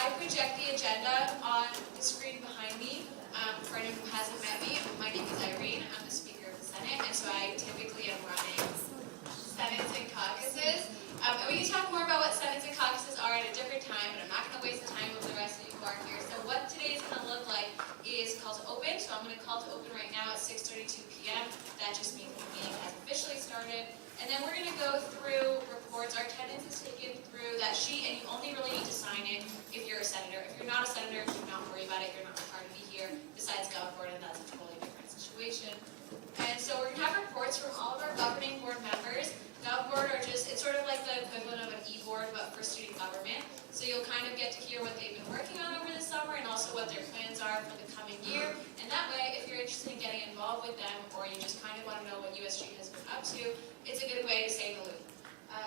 I project the agenda on the screen behind me. For anyone who hasn't met me, my name is Irene. I'm the Speaker of the Senate, and so I typically am running Senates and caucuses. And we can talk more about what Senates and caucuses are at a different time, but I'm not going to waste the time of the rest of you who are here. So what today is going to look like is call to open. So I'm going to call to open right now at 6:32 p.m. That just means the meeting has officially started. And then we're going to go through reports. Our attendance is taken through that sheet, and you only really need to sign it if you're a senator. If you're not a senator, do not worry about it. You're not required to be here. Besides Gov Board, and that's a totally different situation. And so we're going to have reports from all of our governing board members. Gov Board are just, it's sort of like the equivalent of an e-board, but for student government. So you'll kind of get to hear what they've been working on over the summer and also what their plans are for the coming year. And that way, if you're interested in getting involved with them, or you just kind of want to know what USG has been up to, it's a good way to stay in the loop.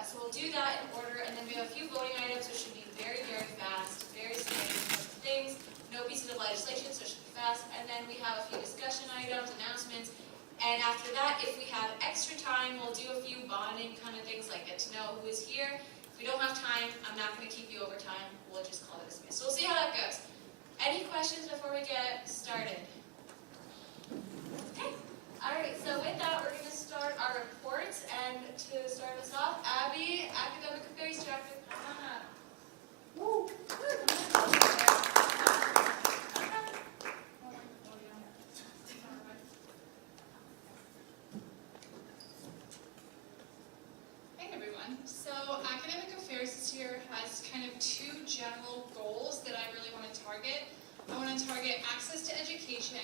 So we'll do that in order, and then we have a few voting items, which should be very, very fast, very standard things. No pieces of legislation, so it should be fast. And then we have a few discussion items, announcements. And after that, if we have extra time, we'll do a few bonding kind of things, like get to know who is here. If we don't have time, I'm not going to keep you over time. We'll just call it dismissed. So we'll see how that goes. Any questions before we get started? Okay. All right, so with that, we're going to start our reports. And to start us off, Abby, Academic Affairs Chapter, come on up. Woo! So Academic Affairs this year has kind of two general goals that I really want to target. I want to target access to education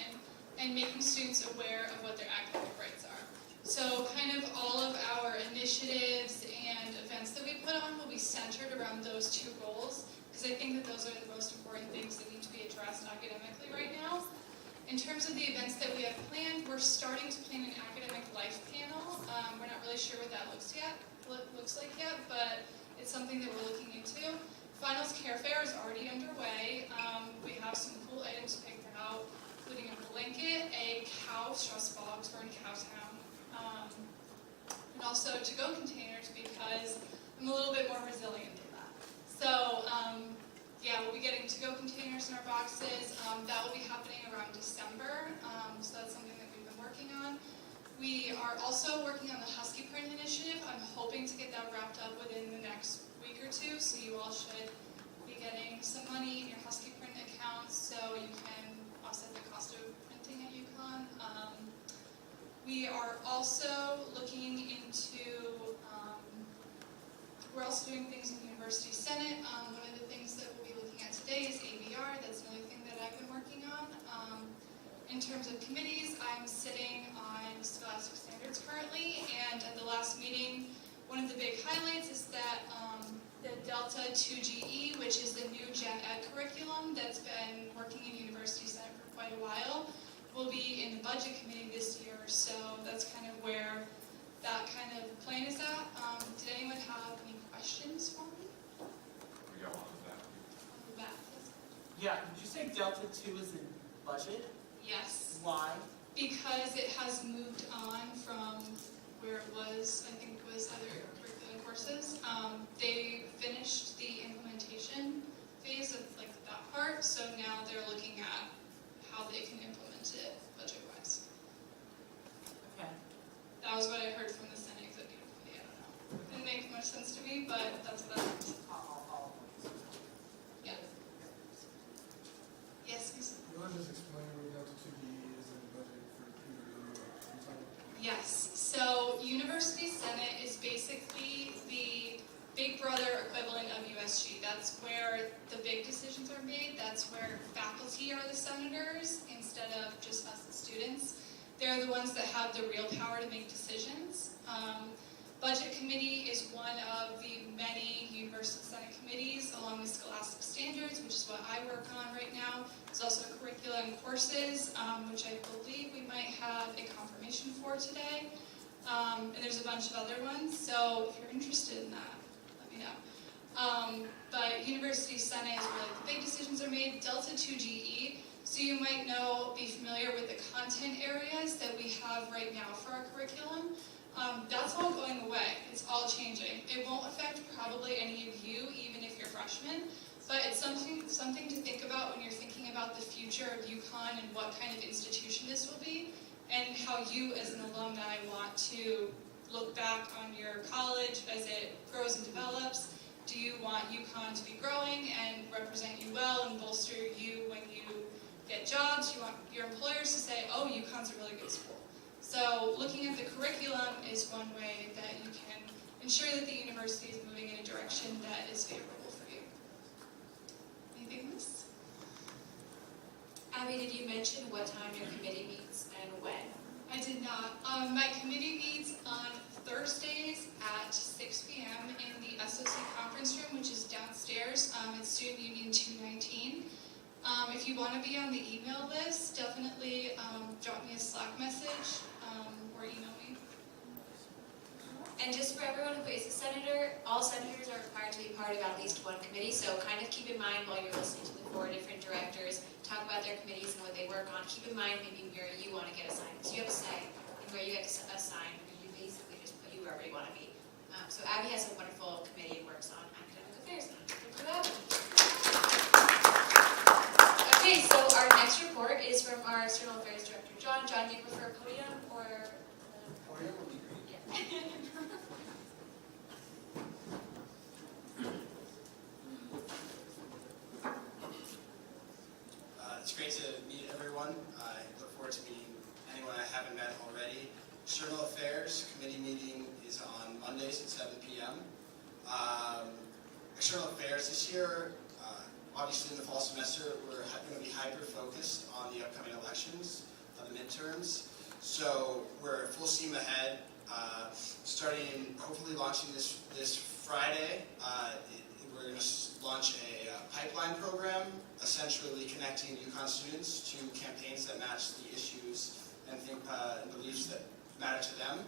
and making students aware of what their academic rights are. So kind of all of our initiatives and events that we put on will be centered around those two goals, because I think that those are the most important things that need to be addressed academically right now. In terms of the events that we have planned, we're starting to plan an academic life panel. We're not really sure what that looks like yet, but it's something that we're looking into. Finals Care Fair is already underway. We have some cool items picked out, including a blanket, a cow stress ball, because we're in Cowtown, and also to-go containers, because I'm a little bit more resilient than that. So yeah, we'll be getting to-go containers in our boxes. That will be happening around December, so that's something that we've been working on. We are also working on the Husky Print initiative. I'm hoping to get that wrapped up within the next week or two, so you all should be getting some money in your Husky Print account so you can offset the cost of printing at UConn. We are also looking into, we're also doing things in the University Senate. One of the things that we'll be looking at today is ABR. That's another thing that I've been working on. In terms of committees, I'm sitting on Scholastic Standards currently, and at the last meeting, one of the big highlights is that the Delta 2GE, which is the new Gen Ed curriculum that's been working in University Senate for quite a while, will be in the Budget Committee this year, so that's kind of where that kind of plan is at. Did anyone have any questions for me? We got one on the back. Yeah, did you say Delta 2 is in budget? Yes. Why? Because it has moved on from where it was, I think it was other curriculum courses. They finished the implementation phase of like that part, so now they're looking at how they can implement it budget-wise. Okay. That was what I heard from the Senate Executive Committee. I don't know. It didn't make much sense to me, but that's what I heard. Yeah. Yes, Lisa? You want to just explain what Delta 2GE is in the budget for people? Yes. So University Senate is basically the big brother equivalent of USG. That's where the big decisions are made. That's where faculty are the senators instead of just us as students. They're the ones that have the real power to make decisions. Budget Committee is one of the many University Senate committees, along with Scholastic Standards, which is what I work on right now. There's also curriculum courses, which I believe we might have a confirmation for today. And there's a bunch of other ones, so if you're interested in that, let me know. But University Senate is where the big decisions are made. Delta 2GE, so you might be familiar with the content areas that we have right now for our curriculum. That's all going away. It's all changing. It won't affect probably any of you, even if you're freshmen, but it's something to think about when you're thinking about the future of UConn and what kind of institution this will be, and how you as an alumni want to look back on your college as it grows and develops. Do you want UConn to be growing and represent you well and bolster you when you get jobs? You want your employers to say, oh, UConn's a really good school. So looking at the curriculum is one way that you can ensure that the university is moving in a direction that is favorable for you. Anything else? Abby, did you mention what time your committee meets and when? I did not. My committee meets on Thursdays at 6 p.m. in the SOC conference room, which is downstairs. It's Student Union 219. If you want to be on the email list, definitely drop me a Slack message or email me. And just for everyone who is a senator, all senators are required to be part of at least one committee, so kind of keep in mind while you're listening to the 4 different directors talk about their committees and what they work on, keep in mind maybe where you want to get assigned, because you have a say in where you get assigned, and you basically just put you wherever you want to be. So Abby has a wonderful committee and works on academic affairs. Good for Abby. Okay, so our next report is from our External Affairs Director, John. John, do you prefer podium or? Podium would be great. Yeah. It's great to meet everyone. I look forward to meeting anyone I haven't met already. External Affairs Committee meeting is on Mondays at 7 p.m. External Affairs this year, obviously in the fall semester, we're going to be hyper-focused on the upcoming elections, the midterms. So we're full steam ahead, starting, hopefully launching this Friday. We're going to launch a pipeline program, essentially connecting UConn students to campaigns that match the issues and beliefs that matter to them.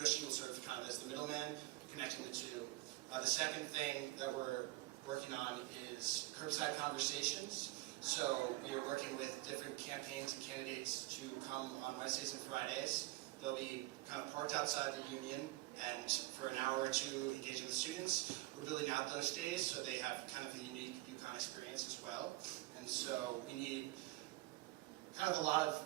USG will serve kind of as the middleman, connecting the two. The second thing that we're working on is Curbside Conversations. So we are working with different campaigns and candidates to come on Wednesdays and Fridays. They'll be kind of parked outside the union, and for an hour or two engaging with students. We're building out those days so they have kind of a unique UConn experience as well. And so we need kind of a lot of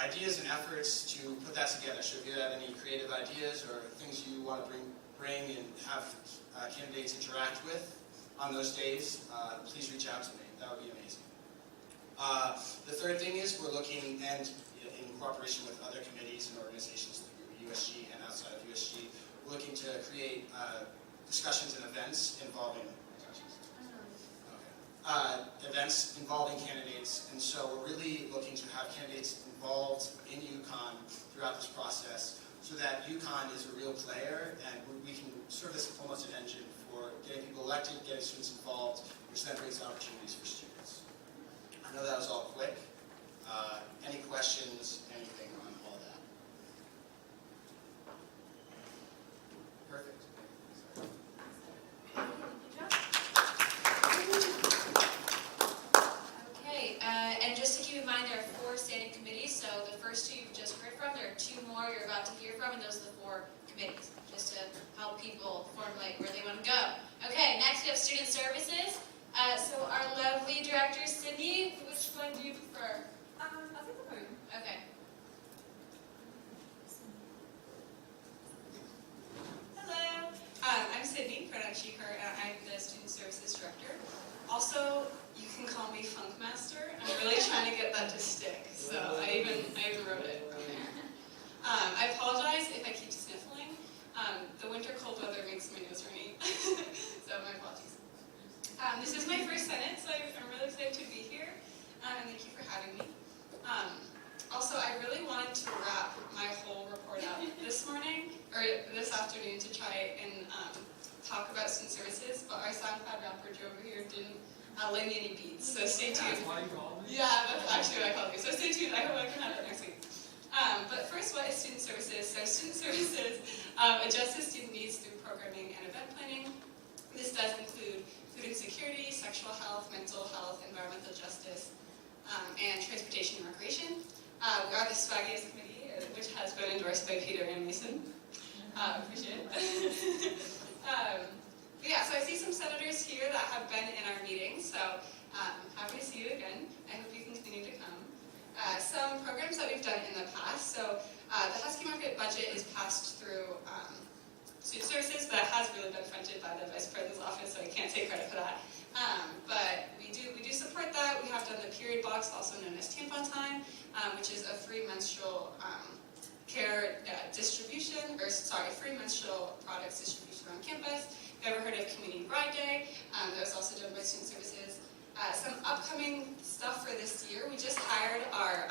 ideas and efforts to put that together. So if you have any creative ideas or things you want to bring and have candidates interact with on those days, please reach out to me. That would be amazing. The third thing is we're looking, and in cooperation with other committees and organizations like USG and outside of USG, we're looking to create discussions and events involving candidates, and so we're really looking to have candidates involved in UConn throughout this process so that UConn is a real player and we can serve as almost an engine for getting people elected, getting students involved, which then brings opportunities for students. I know that was all quick. Any questions, anything on all that? Perfect. Okay, and just to keep in mind, there are 4 standing committees, so the first 2 you've just heard from, there are 2 more you're about to hear from, and those are the 4 committees, just to help people formulate where they want to go. Okay, next we have Student Services. So our lovely director, Sydney, which one do you prefer? I'll take the podium. Okay. Hello, I'm Sydney Pradachikar, and I'm the Student Services Director. Also, you can call me Funk Master. I'm really trying to get that to stick, so I even wrote it on there. I apologize if I keep sniffling. The winter cold weather makes my nose runny, so my apologies. This is my first Senate, so I'm really excited to be here, and thank you for having me. Also, I really wanted to wrap my whole report up this morning, or this afternoon, to try and talk about student services, but our SoundCloud rapper Joe over here didn't lay me any beats, so stay tuned. That's why you called me? Yeah, that's actually what I called you, so stay tuned. I hope I can have it next week. But first, what is student services? So student services addresses student needs through programming and event planning. This does include food insecurity, sexual health, mental health, environmental justice, and transportation and recreation. We are the swaggiest committee, which has been endorsed by Peter and Mason. Appreciate it. yeah, so I see some senators here that have been in our meetings, so happy to see you again. I hope you continue to come. Some programs that we've done in the past, so the Husky Market budget is passed through student services, but it has really been fronted by the Vice President's office, so I can't take credit for that. But we do support that. We have done the period box, also known as tampon time, which is a free menstrual care distribution, free menstrual products distribution on campus. If you ever heard of Community Bride Day, that was also done by student services. Some upcoming stuff for this year, we just hired our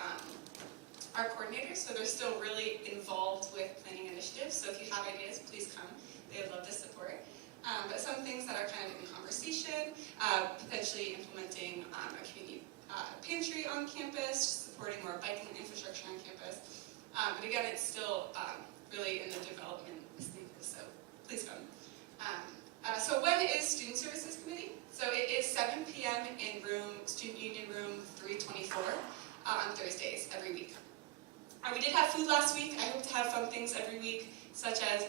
coordinators, so they're still really involved with planning initiatives, so if you have ideas, please come. They would love to support. But some things that are kind of in conversation, potentially implementing a community pantry on campus, supporting more biking infrastructure on campus. But again, it's still really in the development stages, so please come. So when is Student Services Committee? So it is 7 p.m. in Student Union Room 324 on Thursdays every week. We did have food last week. I hope to have fun things every week, such as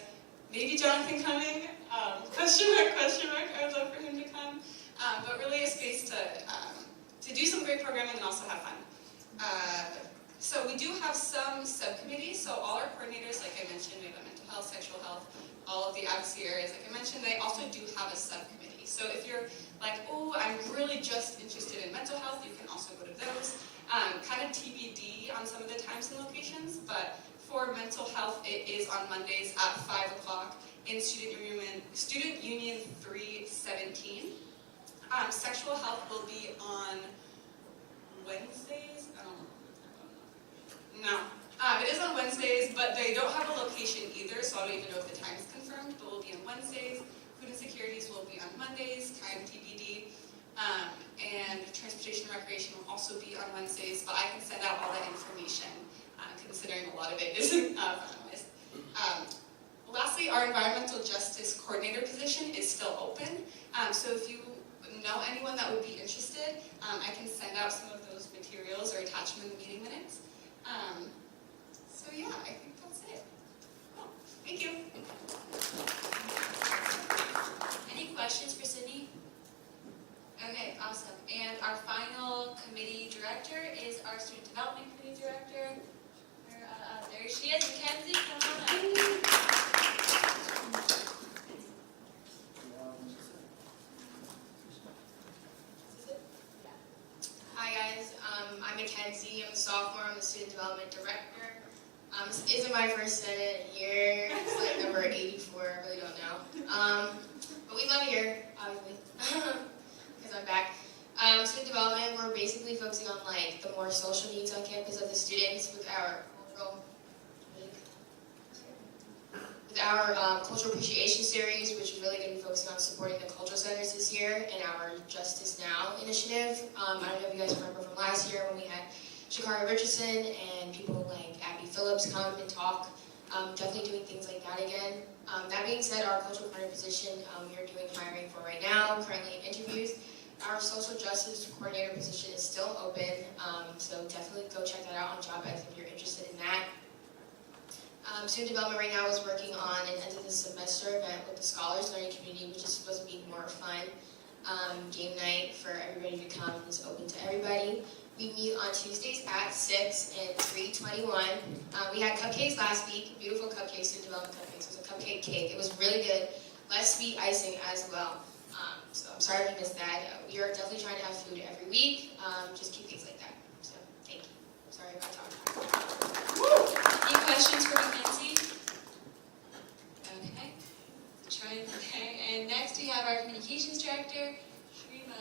maybe Jonathan coming, question mark. I would love for him to come. But really a space to do some great programming and also have fun. So we do have some subcommittees. So all our coordinators, like I mentioned, we have a mental health, sexual health, all of the advocacy areas, like I mentioned, they also do have a subcommittee. So if you're like, oh, I'm really just interested in mental health, you can also go to those. Kind of TBD on some of the times and locations, but for mental health, it is on Mondays at 5 o'clock in Student Union 317. Sexual health will be on Wednesdays. No, it is on Wednesdays, but they don't have a location either, so I don't even know if the time is confirmed, but we'll be on Wednesdays. Food and securities will be on Mondays, time TBD. And transportation and recreation will also be on Wednesdays, but I can send out all that information, considering a lot of it isn't finalized. Lastly, our environmental justice coordinator position is still open. So if you know anyone that would be interested, I can send out some of those materials or attach them in the meeting minutes. So yeah, I think that's it. Cool. Thank you. Any questions for Sydney? Okay, awesome. And our final committee director is our student development committee director. There she is, Mackenzie, come on up. Hi guys, I'm Mackenzie. I'm a sophomore. I'm the student development director. This isn't my first Senate year. It's like number 84. I really don't know. But we love it here, obviously. Because I'm back. Student development, we're basically focusing on like the more social needs on campus of the students with our cultural appreciation series, which is really going to be focusing on supporting the cultural centers this year, and our Justice Now initiative. I don't know if you guys remember from last year when we had Shakari Richardson and people like Abby Phillips come and talk. Definitely doing things like that again. That being said, our cultural coordinator position, we are doing hiring for right now, currently in interviews. Our social justice coordinator position is still open, so definitely go check that out on JobX if you're interested in that. Student development right now is working on an end of the semester event with the Scholars Learning Community, which is supposed to be more fun. Game night for everybody to come. It's open to everybody. We meet on Tuesdays at 6 and 3:21. We had cupcakes last week, beautiful cupcakes, student development cupcakes. It was a cupcake cake. It was really good. Less sweet icing as well. So I'm sorry if you missed that. We are definitely trying to have food every week. Just keep things like that. So thank you. Sorry if I talked. Any questions for Mackenzie? Okay. And next we have our communications director, Shrima.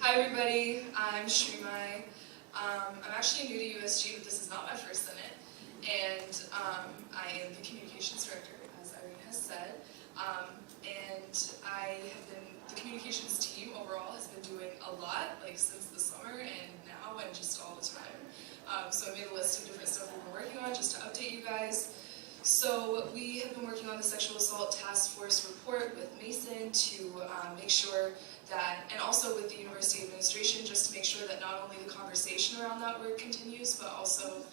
Hi everybody, I'm Shrima. I'm actually new to USG, but this is not my first Senate. And I am the communications director, as Irene has said. And the communications team overall has been doing a lot, like since the summer and now and just all the time. So I made a list of different stuff we've been working on just to update you guys. So we have been working on the sexual assault task force report with Mason to make sure that, and also with the university administration, just to make sure that not only the conversation around that work continues, but also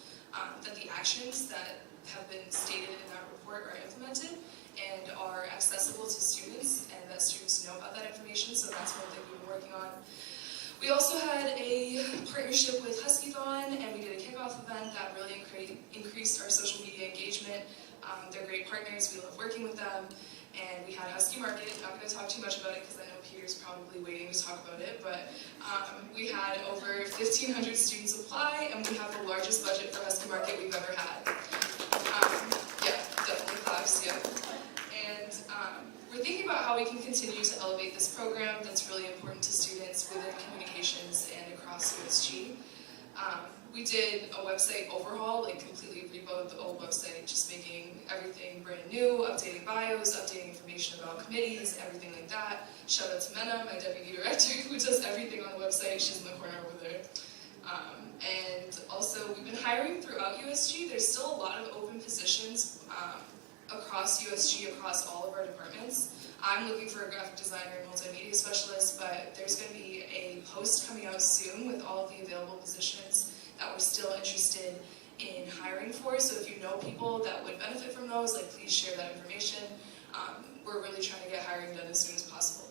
that the actions that have been stated in that report are implemented and are accessible to students, and that students know about that information. So that's one thing we've been working on. We also had a partnership with Huskython, and we did a kickoff event that really increased our social media engagement. They're great partners, we love working with them. And we had Husky Market. I'm not going to talk too much about it because I know Peter's probably waiting to talk about it, but we had over 1,500 students apply, and we have the largest budget for Husky Market we've ever had. Yeah, definitely claps, yeah. And we're thinking about how we can continue to elevate this program that's really important to students within communications and across USG. We did a website overhaul, like completely rebuilt the old website, just making everything brand new, updating bios, updating information about committees, everything like that. Shout out to Mena, my deputy director, who does everything on the website. She's in the corner over there. And also, we've been hiring throughout USG. There's still a lot of open positions across USG, across all of our departments. I'm looking for a graphic designer and multimedia specialist, but there's going to be a post coming out soon with all of the available positions that we're still interested in hiring for. So if you know people that would benefit from those, like, please share that information. We're really trying to get hiring done as soon as possible.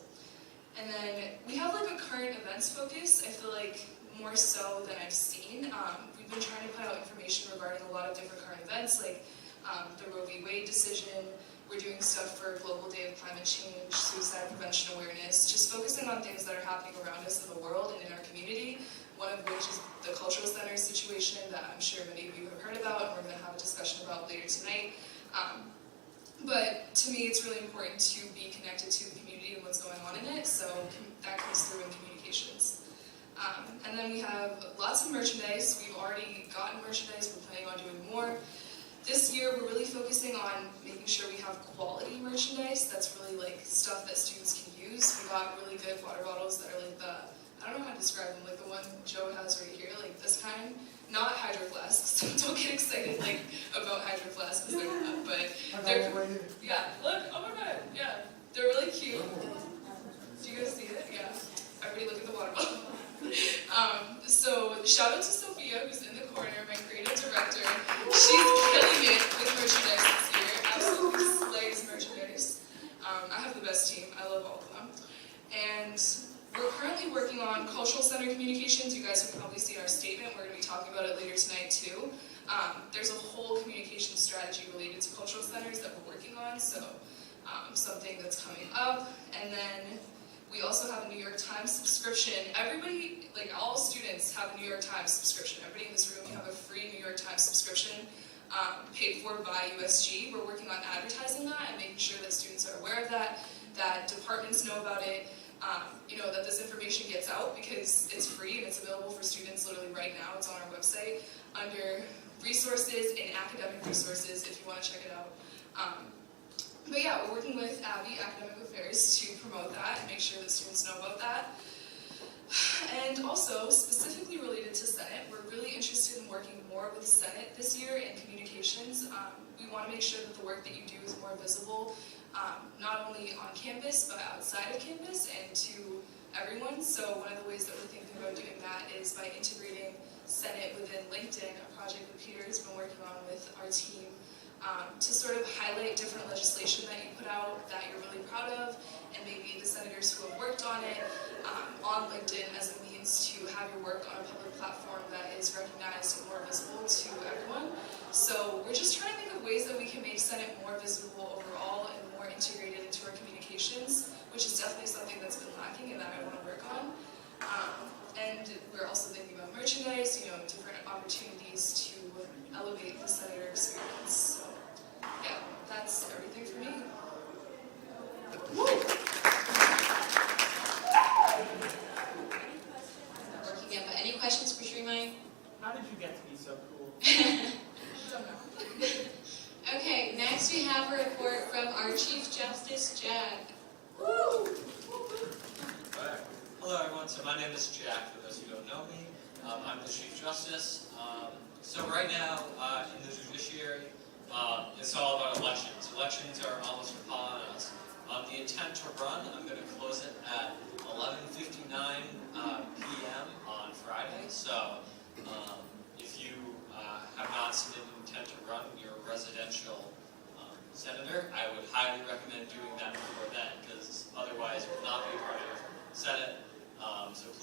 And then we have like a current events focus. I feel like more so than I've seen. We've been trying to put out information regarding a lot of different current events, like the Roe v. Wade decision. We're doing stuff for Global Day of Climate Change, suicide prevention awareness, just focusing on things that are happening around us in the world and in our community, one of which is the cultural center situation that I'm sure many of you have heard about, and we're going to have a discussion about later tonight. But to me, it's really important to be connected to the community and what's going on in it, so that comes through in communications. And then we have lots of merchandise. We've already gotten merchandise. We're planning on doing more. This year, we're really focusing on making sure we have quality merchandise that's really like stuff that students can use. We got really good water bottles that are like I don't know how to describe them, like the one Joe has right here, like this kind. Not hydro flasks, so don't get excited like about hydro flasks, they're not, but they're, yeah, look, oh my god, yeah, they're really cute. Do you guys see it? Yeah, everybody look at the water bottle. So shout out to Sophia, who's in the corner, my creative director. She's killing it with merchandise this year, absolutely slays merchandise. I have the best team, I love all of them. And we're currently working on cultural center communications. You guys have probably seen our statement. We're going to be talking about it later tonight too. There's a whole communication strategy related to cultural centers that we're working on, so something that's coming up. And then we also have a New York Times subscription. Everybody, like all students, have a New York Times subscription. Everybody in this room, you have a free New York Times subscription paid for by USG. We're working on advertising that and making sure that students are aware of that departments know about it. That this information gets out because it's free and it's available for students literally right now. It's on our website under resources and academic resources if you want to check it out. But yeah, we're working with Abby, Academic Affairs, to promote that and make sure that students know about that. And also, specifically related to Senate, we're really interested in working more with Senate this year in communications. We want to make sure that the work that you do is more visible, not only on campus, but outside of campus and to everyone. So one of the ways that we're thinking about doing that is by integrating Senate within LinkedIn, a project that Peter has been working on with our team, to sort of highlight different legislation that you put out that you're really proud of, and maybe the senators who have worked on it on LinkedIn as a means to have your work on a public platform that is recognized and more visible to everyone. So we're just trying to think of ways that we can make Senate more visible overall and more integrated into our communications, which is definitely something that's been lacking and that I want to work on. And we're also thinking about merchandise, different opportunities to elevate the senator experience. So yeah, that's everything for me. Not working yet, but any questions for Srimai? How did you get to be so cool? Okay, next we have a report from our Chief Justice, Jack. Hello everyone, so my name is Jack, for those who don't know me. I'm the Chief Justice. So right now, in the judiciary, it's all about elections. Elections are almost upon us. The intent to run, I'm going to close it at 11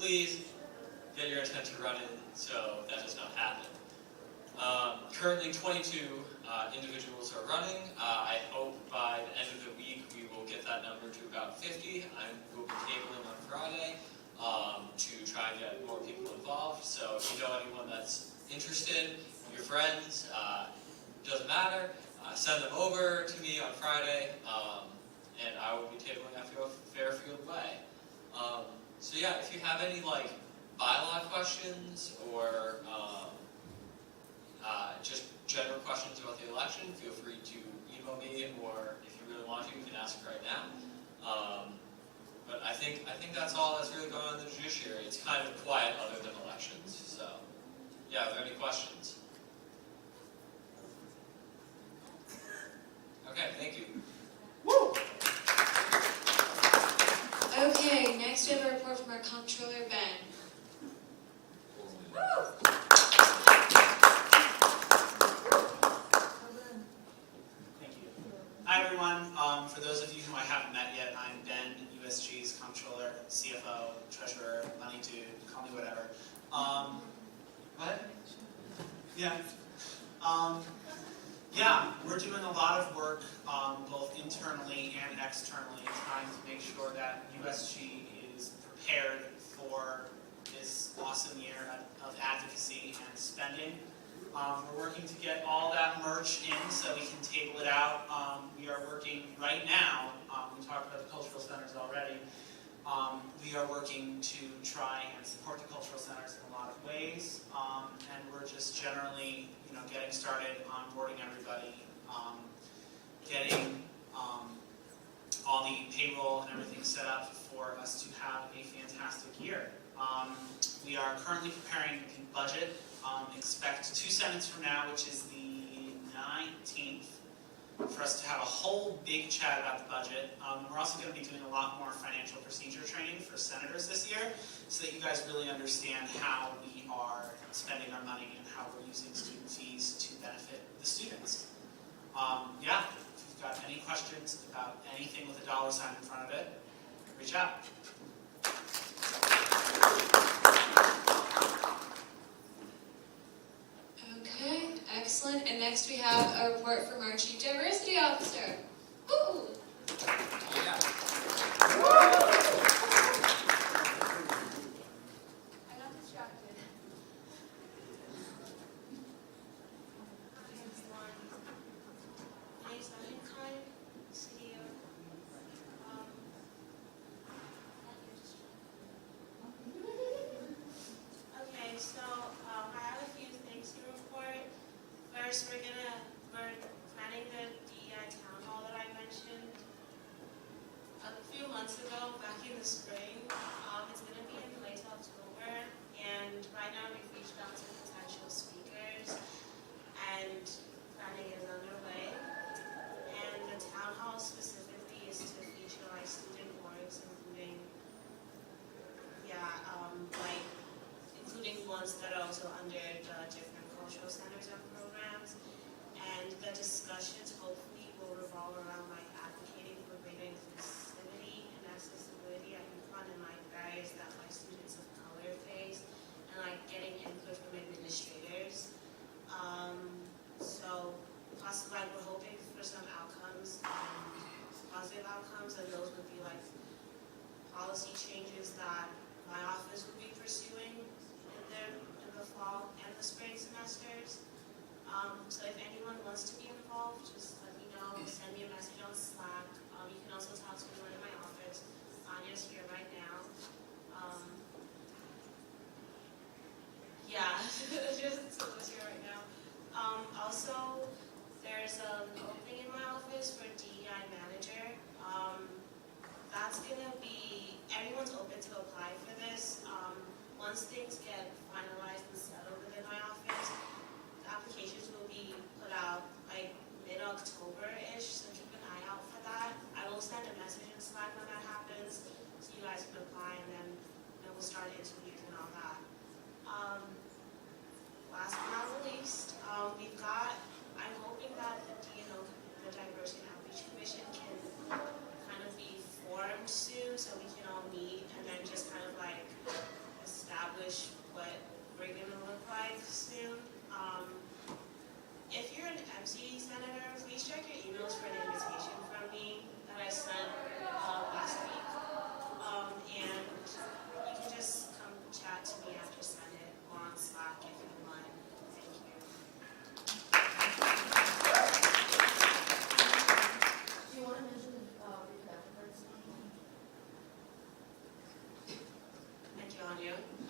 please get your intention running so that does not happen. Currently 22 individuals are running. I hope by the end of the week we will get that number to about 50. I will be tabling on Friday to try and get more people involved. So if you know anyone that's interested, your friends, doesn't matter, send them over to me on Friday, and I will be tabling at Fairfield Way. So yeah, if you have any like bylaw questions or just general questions about the election, feel free to email me, or if you really want to, you can ask right now. But I think that's all that's really going on in the judiciary. It's kind of quiet other than elections. So yeah, are there any questions? Okay, thank you. Okay, next we have a report from our comptroller, Ben. Thank you. Hi, everyone. For those of you whom I haven't met yet, I'm Ben, USG's comptroller, CFO, treasurer, money dude, call me whatever. What? Yeah. Yeah, we're doing a lot of work, both internally and externally, trying to make sure that USG is prepared for this awesome year of advocacy and spending. We're working to get all that merch in so we can table it out. We are working right now, we talked about the cultural centers already, we are working to try and support the cultural centers in a lot of ways, and we're just generally getting started, onboarding everybody, getting all the payroll and everything set up for us to have a fantastic year. We are currently preparing the budget. Expect 2 Senates from now, which is the 19th, for us to have a whole big chat about the budget. We're also going to be doing a lot more financial procedure training for senators this year, so that you guys really understand how we are spending our money and how we're using student fees to benefit the students. Yeah, if you've got any questions about anything with a dollar sign in front of it, reach out. Okay, excellent. And next we have a report from our Chief Diversity Officer. Woo! Yeah. I got distracted. Okay, so I have a few things to report. First, we're planning the DEI town hall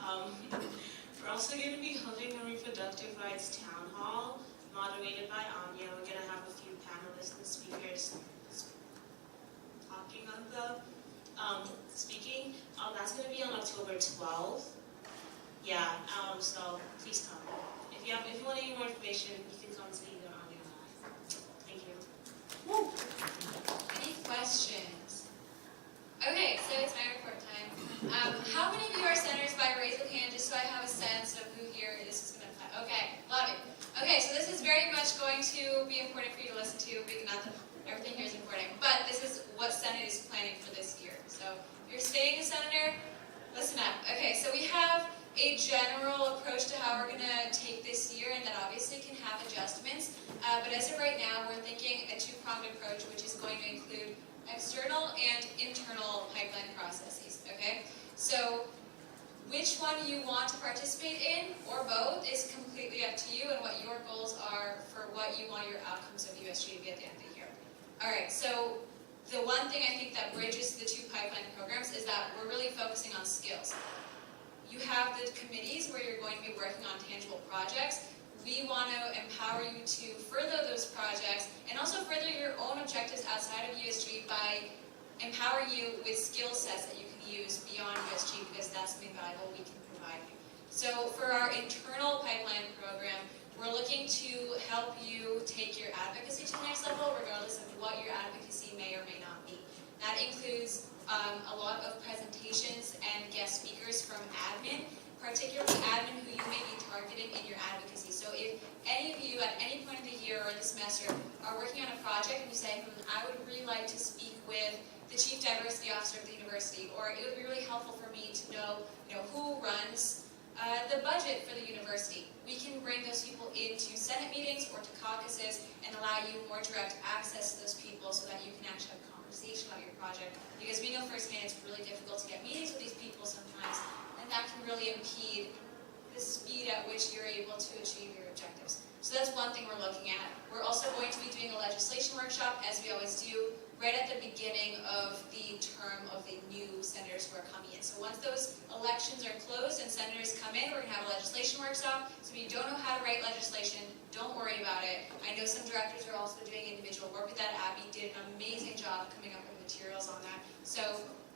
We're also going to be holding a reproductive rights town hall moderated by Anya. We're going to have a few panelists and speakers talking on the speaking. That's going to be on October 12th. Yeah, so please come. If you want any more information, you can come to either Anya or I. Thank you. Any questions? Okay, so it's my report time. How many of you are senators by raise of hand, just so I have a sense of who here this is going to apply? Okay, a lot of you. Okay, so this is very much going to be important for you to listen to, because not that everything here is important, but this is what Senate is planning for this year. So if you're staying a senator, listen up. Okay, so we have a general approach to how we're going to take this year, and that obviously can have adjustments. But as of right now, we're thinking a two-pronged approach, which is going to include external and internal pipeline processes. Okay, so which one you want to participate in, or both, is completely up to you, and what your goals are for what you want your outcomes of USG to be at the end of the year. All right, so the one thing I think that bridges the two pipeline programs is that we're really focusing on skills. You have the committees where you're going to be working on tangible projects. We want to empower you to further those projects and also further your own objectives outside of USG by empowering you with skill sets that you can use beyond USG, because that's something valuable we can provide you. So for our internal pipeline program, we're looking to help you take your advocacy to the next level, regardless of what your advocacy may or may not be. That includes a lot of presentations and guest speakers from admin, particularly admin who you may be targeting in your advocacy. So if any of you at any point in the year or the semester are working on a project and you say, I would really like to speak with the Chief Diversity Officer of the university, or it would be really helpful for me to know, who runs the budget for the university. We can bring those people into Senate meetings or to caucuses and allow you more direct access to those people so that you can actually have a conversation about your project. Because we know firsthand it's really difficult to get meetings with these people sometimes, and that can really impede the speed at which you're able to achieve your objectives. So that's one thing we're looking at. We're also going to be doing a legislation workshop, as we always do, right at the beginning of the term of the new senators who are coming in. So once those elections are closed and senators come in, we're going to have a legislation workshop. So if you don't know how to write legislation, don't worry about it. I know some directors are also doing individual work with that. Abby did an amazing job coming up with materials on that. So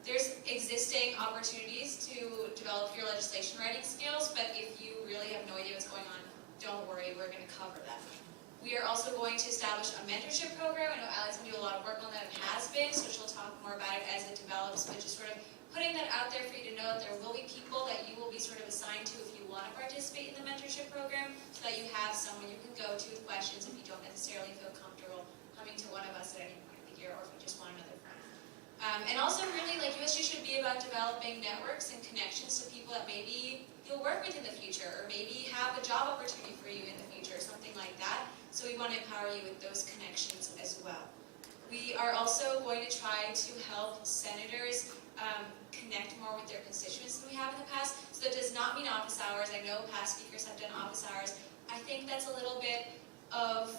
there's existing opportunities to develop your legislation writing skills, but if you really have no idea what's going on, don't worry, we're going to cover that. We are also going to establish a mentorship program. I know Allie's going to do a lot of work on that, and has been, so she'll talk more about it as it develops, but just sort of putting that out there for you to know that there will be people that you will be sort of assigned to if you want to participate in the mentorship program, so that you have someone you can go to with questions if you don't necessarily feel comfortable coming to one of us at any point of the year, or if you just want another friend. And also really, USG should be about developing networks and connections to people that maybe you'll work with in the future, or maybe have a job opportunity for you in the future, something like that. So we want to empower you with those connections as well. We are also going to try to help senators connect more with their constituents than we have in the past. So that does not mean office hours. I know past speakers have done office hours. I think that's a little bit of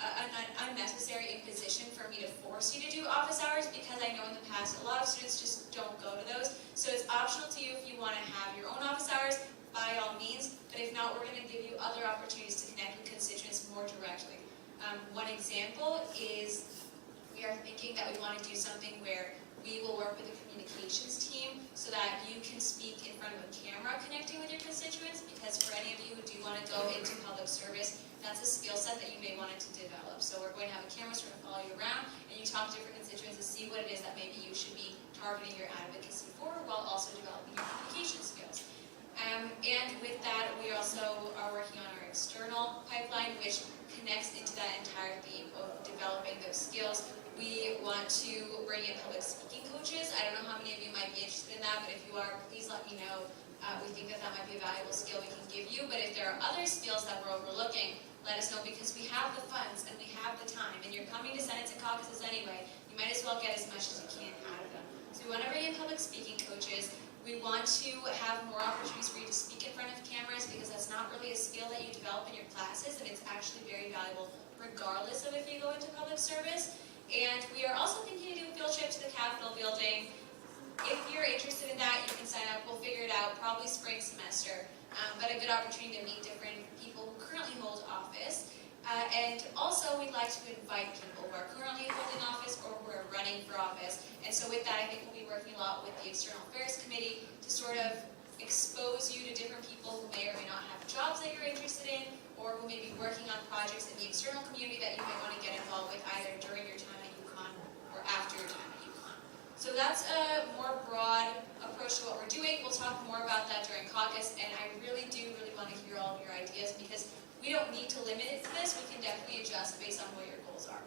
an unnecessary imposition for me to force you to do office hours, because I know in the past a lot of students just don't go to those. So it's optional to you if you want to have your own office hours, by all means, but if not, we're going to give you other opportunities to connect with constituents more directly. One example is we are thinking that we want to do something where we will work with the communications team so that you can speak in front of a camera connecting with your constituents, because for any of you who do want to go into public service, that's a skill set that you may want to develop. So we're going to have a camera sort of follow you around, and you talk to different constituents to see what it is that maybe you should be targeting your advocacy for, while also developing your communication skills. And with that, we also are working on our external pipeline, which connects into that entire theme of developing those skills. We want to bring in public speaking coaches. I don't know how many of you might be interested in that, but if you are, please let me know. We think that might be a valuable skill we can give you. But if there are other skills that we're overlooking, let us know, because we have the funds and we have the time. And you're coming to senates and caucuses anyway. You might as well get as much as you can out of them. So we want to bring in public speaking coaches. We want to have more opportunities for you to speak in front of cameras, because that's not really a skill that you develop in your classes, and it's actually very valuable regardless of if you go into public service. And we are also thinking to do a field trip to the Capitol building. If you're interested in that, you can sign up. We'll figure it out, probably spring good opportunity to meet different people who currently hold office. And also, we'd like to invite people who are currently holding office or who are running for office. And so with that, I think we'll be working a lot with the External Affairs Committee to sort of expose you to different people who may or may not have jobs that you're interested in, or who may be working on projects in the external community that you might want to get involved with either during your time at UConn or after your time at UConn. So that's a more broad approach to what we're doing. We'll talk more about that during caucus, and I really want to hear all of your ideas, because we don't need to limit it to this. We can definitely adjust based on what your goals are.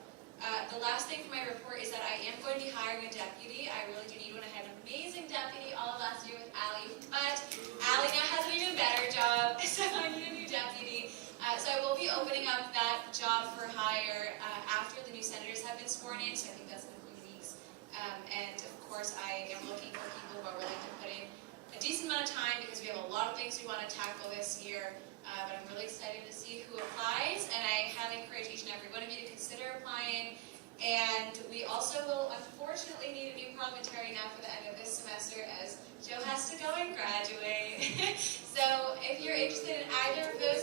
The last thing for my report is that I am going to be hiring a deputy. I really do need one. I had an amazing deputy all of last year with Allie, but Allie now has an even better job, so I need a new deputy. So I will be opening up that job for hire after the new senators have been sworn in, so I think that's in a few weeks. And of course, I am looking for people who are willing to put in a decent amount of time, because we have a lot of things we want to tackle this year. But I'm really excited to see who applies, and I highly encourage each and every one of you to consider applying. And we also will unfortunately need a new parliamentary now for the end of this semester, as Joe has to go and graduate. So if you're interested in either of those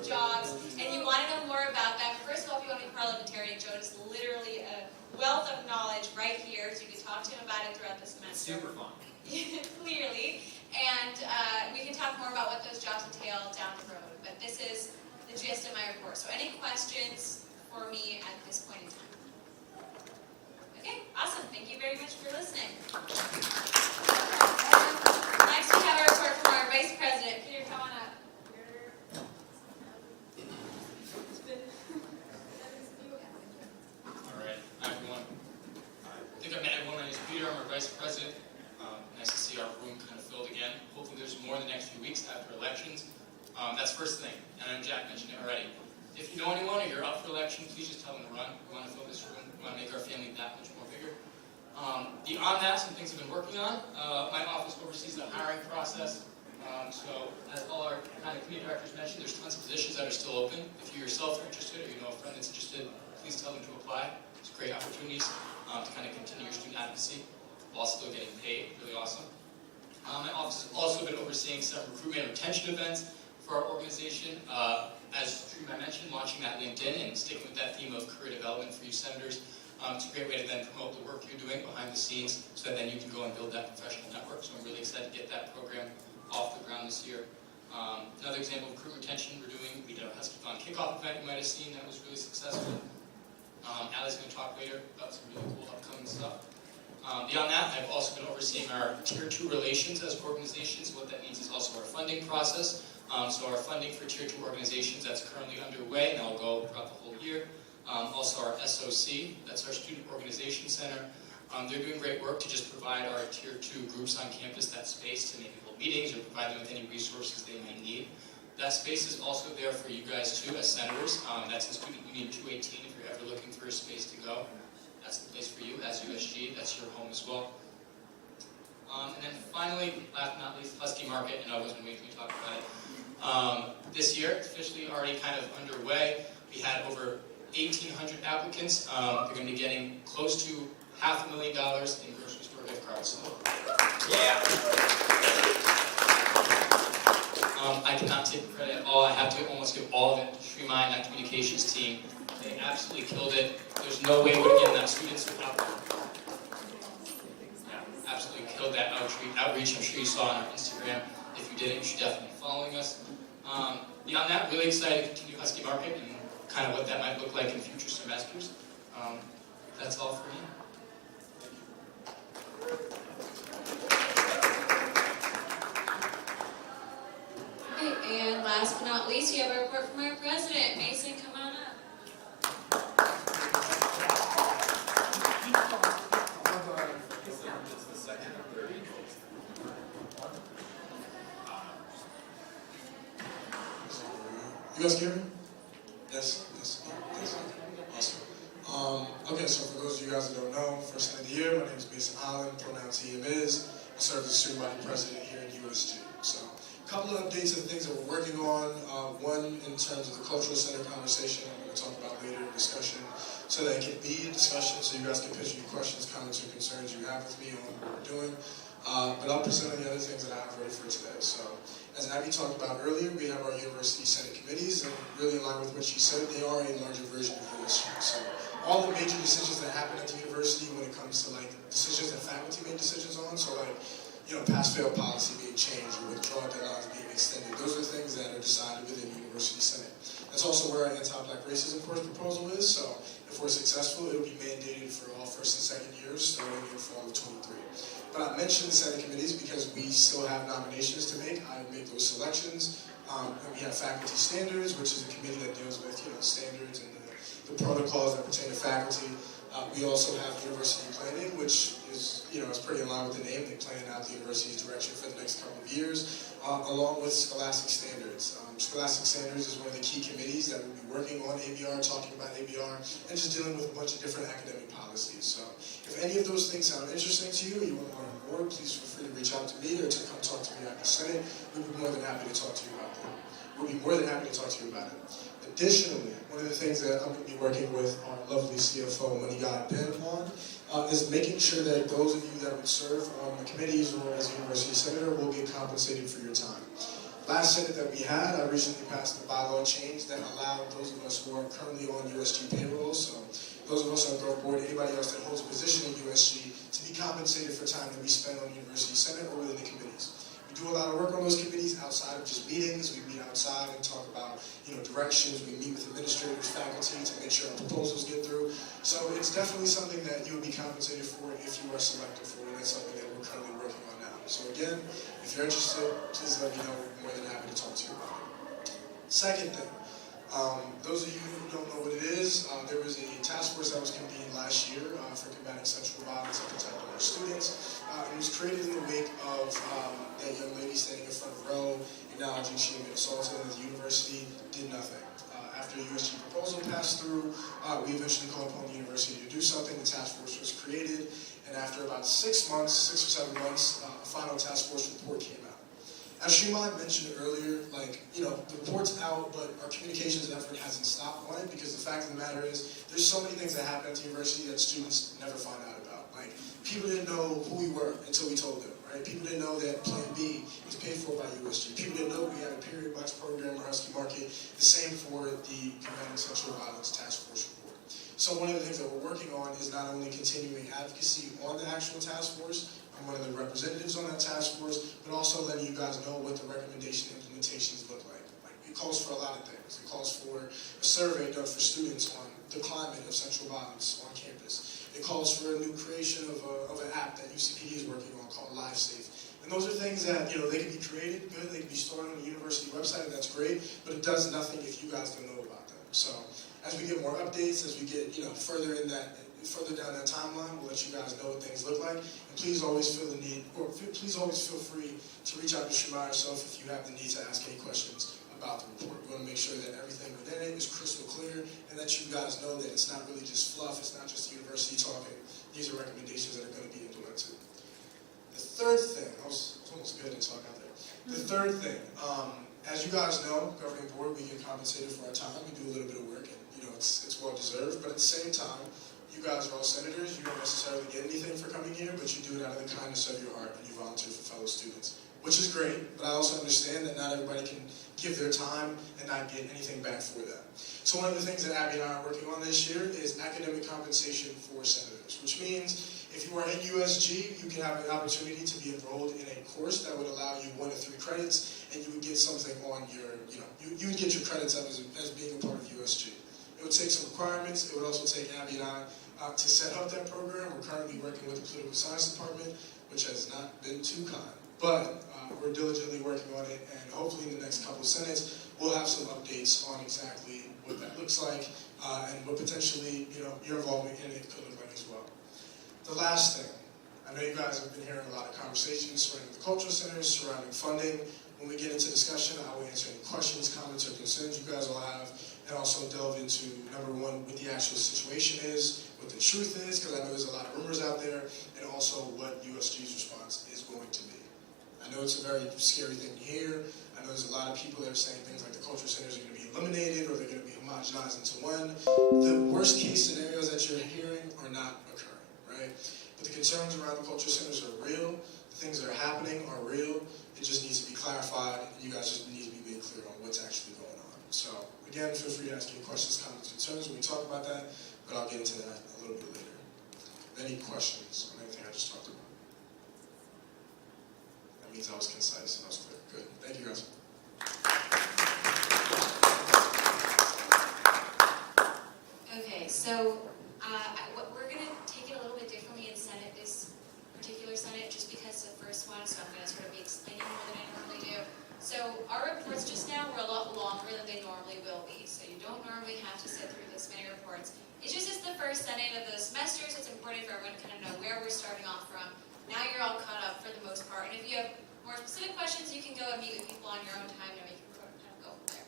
jobs, and you want to know more about them, first of all, if you want to be parliamentarian, Joe is literally a wealth of knowledge right here, so you can talk to him about it throughout the semester. Super fun. Clearly. And we can talk more about what those jobs entail down the road. But this is the gist of my report. So any questions for me at this point in time? Okay, awesome. Thank you very much for listening. Next we have a report from our Vice President. Peter, come on up. All right. Hi, everyone. I think I met everyone. My name is Peter. I'm our Vice President. Nice to see our room kind of filled again. Hopefully there's more in the next few weeks after elections. That's first thing. And I know Jack mentioned it already. If you know anyone or you're up for election, please just tell them to run. We want to fill this room. We want to make our family that much more bigger. Beyond that, some things I've been working on. My office oversees the hiring process. So as all our kind of community directors mentioned, there's tons of positions that are still open. If you yourself are interested, or you know a friend that's interested, please tell them to apply. It's great opportunities to kind of continue your student advocacy while still getting paid. Really awesome. My office has also been overseeing some recruitment and retention events for our organization. As Drew mentioned, launching that LinkedIn and sticking with that theme of career development for you senators. It's a great way to then promote the work you're doing behind the scenes, so that then you can go and build that professional network. So I'm really excited to get that program off the ground this year. Another example of recruitment retention we did a Huskython kickoff event you might have seen that was really successful. Allie's going to talk later about some really cool upcoming stuff. Beyond that, I've also been overseeing our Tier 2 relations as organizations. What that means is also our funding process. So our funding for Tier 2 organizations, that's currently underway, and that'll go throughout the whole year. Also our SOC, that's our Student Organization Center. They're doing great work to just provide our Tier 2 groups on campus that space to maybe hold meetings or provide them with any resources they might need. That space is also there for you guys too, as senators. That's in Student Union 218 if you're ever looking for a space to go. That's the place for you. As USG, that's your home as well. And then finally, last but not least, Husky Market, and I wasn't waiting for you to talk about it. This year, it's officially already kind of underway. We had over 1,800 applicants. They're going to be getting close to $500,000 in grocery store gift cards. Yeah! I cannot take the credit at all. I have to almost give all of it to Shrima and that communications team. They absolutely killed it. There's no way we would have given that students without them. Yeah, absolutely killed that outreach. I'm sure you saw on our Instagram. If you didn't, you should definitely be following us. Beyond that, really excited to continue Husky Market and kind of what that might look like in future semesters. That's all for me. Okay, and last but not least, we have a report from our president. Mason, come on up. You guys hear me? Yes. Awesome. Okay, so for those of you guys that don't know, first thing of the year, my name is Mason Holland, pronouns he, him, is. I serve as the student body president here at USG. So, a couple of updates of things that we're working on. One, in terms of the cultural center conversation, I'm going to talk about later in discussion, so that it can be a discussion, so you guys can pitch your questions, comments, or concerns you have with me on what we're doing. But I'll present on the other things that I have ready for today. So, as Abby Abby talked about earlier, we have our University Senate committees, and really in line with what she said, they are a larger version of USG. So all the major decisions that happen at the university when it comes to like decisions that faculty make decisions on, so like, pass-fail policy being changed or withdrawal deadlines being extended, those are things that are decided within the University Senate. That's also where our anti-black racism course proposal is, so if we're successful, it'll be mandated for all first and second years starting in fall of 23. But I mentioned the Senate committees because we still have nominations to make. I make those selections. And we have faculty standards, which is a committee that deals with standards and the protocols that pertain to faculty. We also have university planning, which is it's pretty in line with the name. They plan out the university's direction for the next couple of years, along with scholastic standards. Scholastic standards is one of the key committees that will be working on ABR, talking about ABR, and just dealing with a bunch of different academic policies. So if any of those things sound interesting to you, or you want to learn more, please feel free to reach out to me or to come talk to me at the Senate. We'd be more than happy to talk to you about that. We'll be more than happy to talk to you about it. Additionally, one of the things that I'm going to be working with our lovely CFO, Money God Ben, on is making sure that those of you that would serve on the committees or as a university senator will get compensated for your time. Last Senate that we had, I recently passed a bylaw change that allowed those of us who are currently on USG payroll, so those of us on the board, anybody else that holds a position in USG, to be compensated for time that we spend on the University Senate or within the committees. We do a lot of work on those committees outside of just meetings. We meet outside and talk about directions. We meet with administrators, faculty to make sure our proposals get through. So it's definitely something that you will be compensated for if you are selected for, and that's something that we're currently working on now. So again, if you're interested, please let me know. We're more than happy to talk to you about it. Second thing, those of you who don't know what it is, there was a task force that was convened last year for combating sexual violence and protecting our students. It was created in the wake of that young lady standing in front of Roe, acknowledging she had been assaulted and the university did nothing. After a USG proposal passed through, we eventually called upon the university to do something. The task force was created, and after about 6 or 7 months, a final task force report came out. As Shimon mentioned earlier, the report's out, but our communications effort hasn't stopped on it because the fact of the matter is there's so many things that happen at the university that students never find out about. People didn't know who we were until we told them, right? People didn't know that Plan B was paid for by USG. People didn't know we had a period box program or Husky Market. The same for the Combating Sexual Violence Task Force report. So one of the things that we're working on is not only continuing advocacy on the actual task force, I'm one of the representatives on that task force, but also letting you guys know what the recommendation implementations look like. It calls for a lot of things. It calls for a survey done for students on the climate of sexual violence on campus. It calls for a new creation of an app that UCTV is working on called LiveSafe. And those are things that, they can be created, good, they can be stored on the university website, and that's great, but it does nothing if you guys don't know about them. So as we get more updates, as we get, further down that timeline, we'll let you guys know what things look like. And please always please always feel free to reach out to Shema yourself if you have the need to ask any questions about the report. We want to make sure that everything within it is crystal clear and that you guys know that it's not really just fluff, it's not just the university talking. These are recommendations that are going to be implemented. The third thing, it's almost good to talk out there. The third thing, as you guys know, governing board, we get compensated for our time. We do a little bit of work, and it's well deserved. But at the same time, you guys are all senators. You don't necessarily get anything for coming here, but you do it out of the kindness of your heart, and you volunteer for fellow students, which is great. But I also understand that not everybody can give their time and not get anything back for that. So one of the things that Abby and I are working on this year is academic compensation for senators, which means if you are in USG, you can have an opportunity to be enrolled in a course that would allow you 1 to 3 credits, and you would get something on your, you would get your credits up as being a part of USG. It would take some requirements. It would also take Abby and I to set up that program. We're currently working with the political science department, which has not been too kind, but we're diligently working on it, and hopefully in the next couple of Senates, we'll have some updates on exactly what that looks like, and what potentially, your involvement in it could look like as well. The last thing, I know you guys have been hearing a lot of conversations surrounding the cultural centers, surrounding funding. When we get into discussion, I will answer any questions, comments, or concerns you guys will have, and also delve into, number one, what the actual situation is, what the truth is, because I know there's a lot of rumors out there, and also what USG's response is going to be. I know it's a very scary thing to hear. I know there's a lot of people that are saying things like the cultural centers are going to be eliminated or they're going to be homogenized into one. The worst case scenarios that you're hearing are not occurring, right? But the concerns around the cultural centers are real. The things that are happening are real. It just needs to be clarified, and you guys just Again, feel free to ask any questions, comments, concerns when we talk about that, but I'll get into that a little bit later. Any questions on anything I just talked about? That means I was concise and I was clear. Good. Thank you, guys. Okay, so we're going to take it a little bit differently in Senate, this particular Senate, just because it's the first one, so I'm going to sort of be explaining more than I normally do. So our reports just now were a lot longer than they normally will be, so you don't normally have to sit through this many reports. It's just it's the first Senate of the semester, so it's important for everyone to kind of know where we're starting off from. Now you're all caught up for the most part, and if you have more specific questions, you can go and meet with people on your own time, and we can kind of go from there.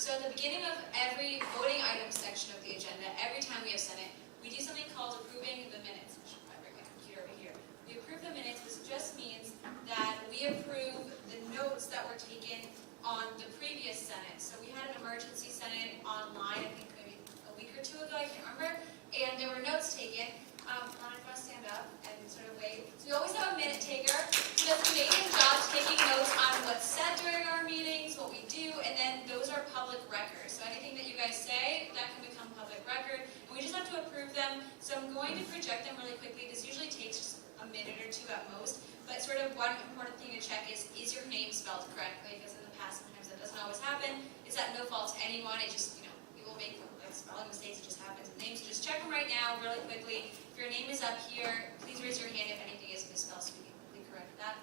So at the beginning of every voting item section of the agenda, every time we have Senate, we do something called approving the minutes. I should probably bring my computer over here. We approve the minutes. This just means that we approve the notes that were taken on the previous Senate. So we had an emergency Senate online, I think maybe a week or two ago, I can't remember, and there were notes taken. I want to stand up and sort of wave. So we always have a minute taker who does an amazing job taking notes on what's said during our meetings, what we do, and then those are public records. So anything that you guys say, that can become public record, and we just have to approve them. So I'm going to project them really quickly. This usually takes just a minute or two at most, but sort of one important thing to check is your name spelled correctly? Because in the past, sometimes that doesn't always happen. It's at no fault to anyone. It just, we will make like spelling mistakes. It just happens with names. So just check them right now really quickly. If your name is up here, please raise your hand if anything is misspelled so we can quickly correct that.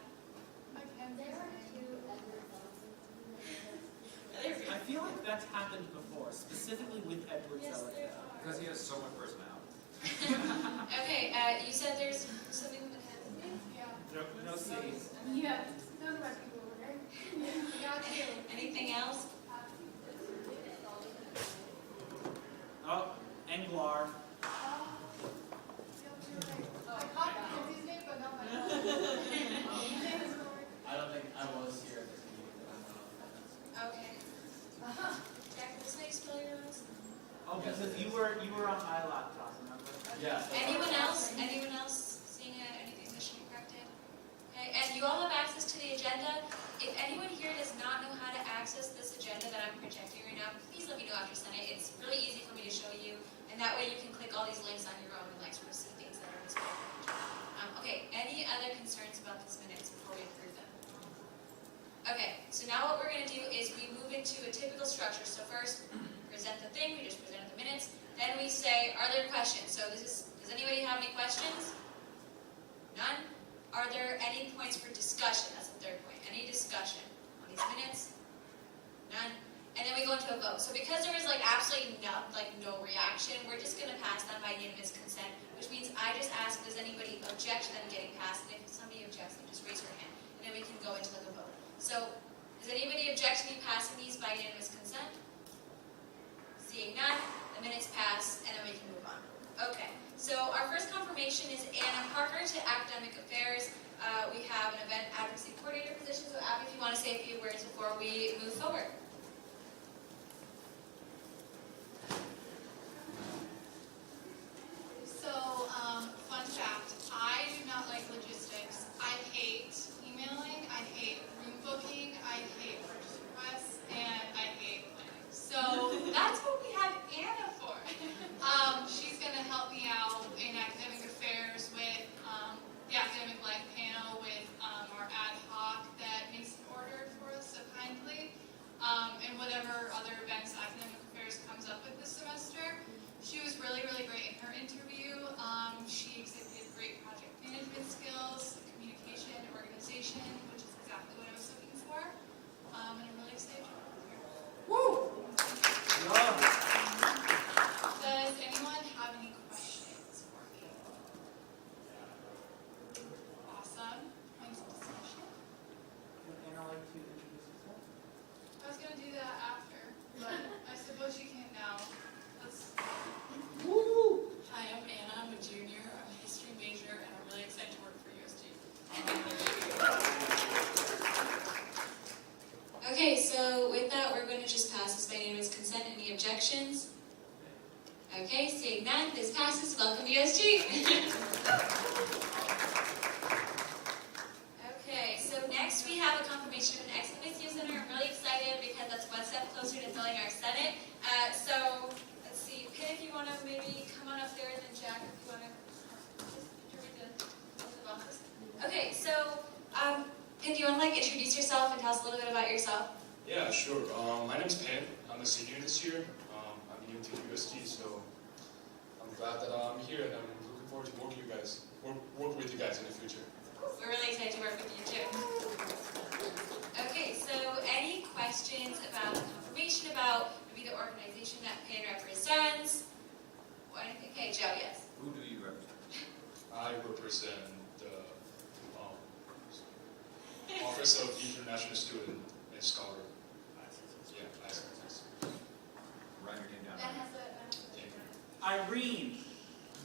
I feel like that's happened before, specifically with Edward Yes, Zeller. there are. Because he has so much personality. Okay, you said there's something with the head. No cities. Yeah, those are my people over there. Got you. Anything else? Oh, Englar. I caught Kenzie's name, but not my own. I don't think I was here at this meeting. Okay. Jack, is this how you spell your last name? Oh, because you were on my laptop, remember? Yeah. Anyone else? Anyone else seeing anything that should be corrected? Okay, and you all have access to the agenda. If anyone here does not know how to access this agenda that I'm projecting right now, please let me know after Senate. It's really easy for me to show you, and that way you can click all these links on your own and like sort of see things that are displayed. Okay, any other concerns about these minutes before we approve them? Okay, so now what we're going to do is we move into a typical structure. So first, present the thing, we just presented the minutes. Then we say, are there questions? So does anybody have any questions? None? Are there any points for discussion? That's the third point. Any discussion on these minutes? None? And then we go into a vote. So because there is like absolutely no reaction, we're just going to pass them by unanimous consent, which means I just ask, does anybody object to them getting passed? And if somebody objects, then just raise your hand, and then we can go into like a vote. So does anybody object to me passing these by unanimous consent? Seeing none, the minutes pass, and then we can move on. Okay, so our first confirmation is Anna Parker to Academic Affairs. We have an event advocacy coordinator position, so Abby, if you want to say a few words before we move forward. So, fun fact, I do not like logistics. I hate emailing, I hate room booking, I hate purchase requests, and I hate planning. So, that's what we have Anna for. She's going to help me out in academic affairs with the academic life panel, with our ad hoc that Mason ordered for us so kindly, and whatever other events academic affairs comes up with this semester. She was really, really great in her interview. She exhibited great project management skills, communication, organization, which is exactly what I was looking for. And I'm really excited to work with her. Woo! Does anyone have any questions for me? Awesome. Thanks for discussion. Would Anna like to introduce herself? I was going to do that after, but I suppose you can now. Let's. Woo! Hi, I'm Anna. I'm a junior. I'm a history major, and I'm really excited to work for USG. Okay, so with that, we're going to just pass this by unanimous consent. Any objections? Okay, seeing none, this passes. Welcome to USG. Okay, so next we have a confirmation of an ex officio center. I'm really excited because that's one step closer to filling our Senate. yourself and tell us a little bit about yourself? Yeah, sure. My name's Pen. I'm a senior this year. I'm new to USG, so I'm glad that I'm here, and I'm looking forward to work with you guys in the future. We're really excited to work with you too. Okay, so any questions about information about maybe the organization that Pen represents? Or anything? Okay, Joe, yes. Who do you represent? I represent the Office of International Student and Scholar. Yeah, ISIS. Write your name down. Irene,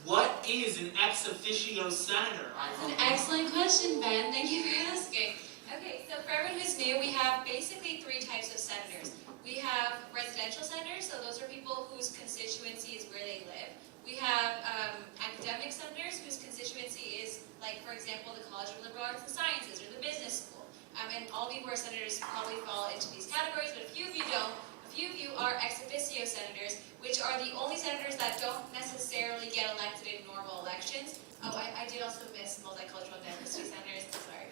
what is an ex officio senator? That's an excellent question, Ben. Thank you for asking. Okay, so for everyone who's new, we have basically three types of senators. We have residential senators, so those are people whose constituency is where they live. We have academic senators whose constituency is, like, for example, the College of Liberal Arts and Sciences or the business school. And all of you who are senators probably fall into these categories, but a few of you don't. A few of you are ex officio senators, which are the only senators that don't necessarily get elected in normal elections. Oh, I did also miss multicultural diversity senators, sorry.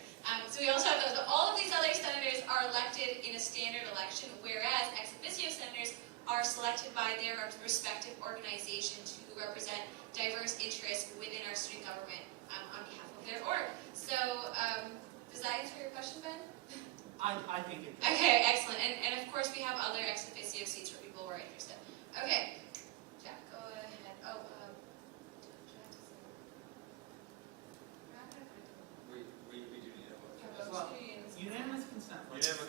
So we also have those, but all of these other senators are elected in a standard election, whereas ex officio senators are selected by their respective organizations who represent diverse interests within our student government on behalf of their org. So, does that answer your question, Ben? I think it does. Okay, excellent. And of course we have other ex officio seats for people who are interested. Okay, Jack, go ahead. Oh, Jack. We do need a vote. Well, unanimous consent.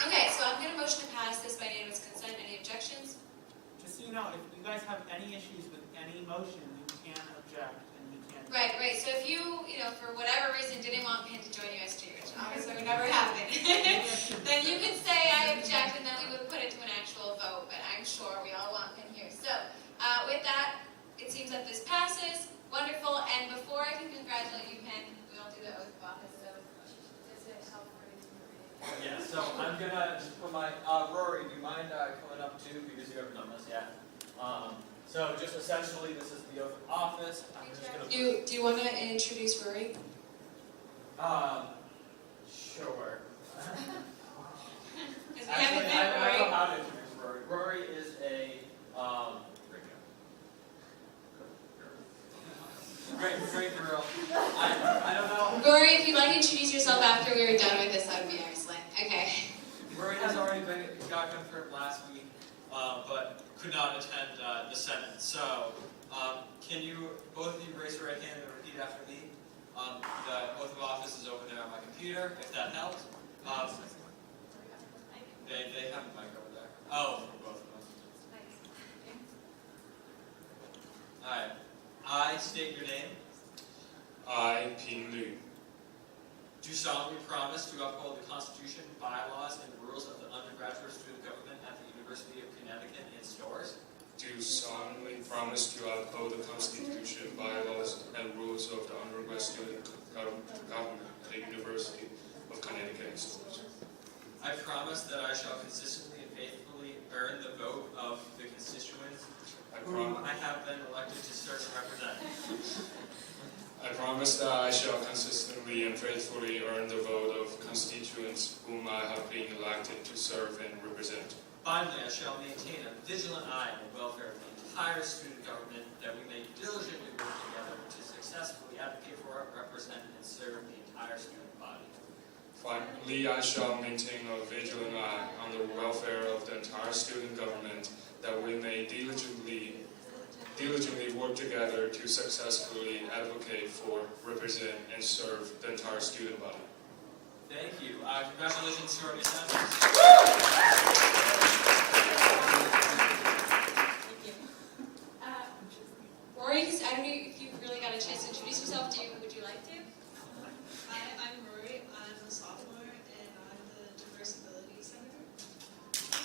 Okay, so I'm going to motion to pass this by unanimous consent. Any objections? Just so you know, if you guys have any issues with any motion, you can object and you can. Right. So if you for whatever reason didn't want Penn to join USG, which obviously would never happen, then you could say I object and then we would put it to an actual vote, but I'm sure we all want Penn here. So with that, it seems that this passes. Wonderful. And before I can congratulate you, Penn, we all do the oath of office. So does it help for you to read it? Yeah, so I'm gonna just put my, Rory, do you mind coming up too, because you haven't done this yet? So just essentially, this is the oath of office. I'm just gonna. Do you want to introduce Rory? Sure. Because we Actually, haven't I met don't Rory. know how to introduce Rory. Rory is great girl. I don't know. Rory, if you'd like to introduce yourself after we were done with this, that would be excellent. Okay. Rory has already got confirmed last week, but could not attend the Senate. So, can you, both of you, raise your right hand and repeat after me? The oath of office is over there on my computer, if that helps. They have a mic over there. Oh, for both of them. Alright. I state your name. I, Ping Lu, Do solemnly promise to uphold the Constitution, bylaws, and rules of the undergraduate student government at the University of Connecticut and STORS. do solemnly promise to uphold the Constitution, bylaws, and rules of the undergraduate student government at the University of Connecticut and STORS. I promise that I shall consistently and faithfully earn the vote of the constituents whom I have been elected to serve and represent. I promise that I shall consistently and faithfully earn the vote of constituents whom I have been elected to serve and represent. Finally, I shall maintain a vigilant eye on the welfare of the entire student government, that we may diligently work together to successfully advocate for, represent, and serve the entire student body. Finally, I shall maintain a vigilant eye on the welfare of the entire student government, that we may diligently work together to successfully advocate for, represent, and serve the entire student body. Thank you. Congratulations to our new senators. Rory, because I don't know if you really got a chance to introduce yourself. Would you like to? Hi, I'm Rory. I'm a sophomore, and I'm the Diversibility Senator.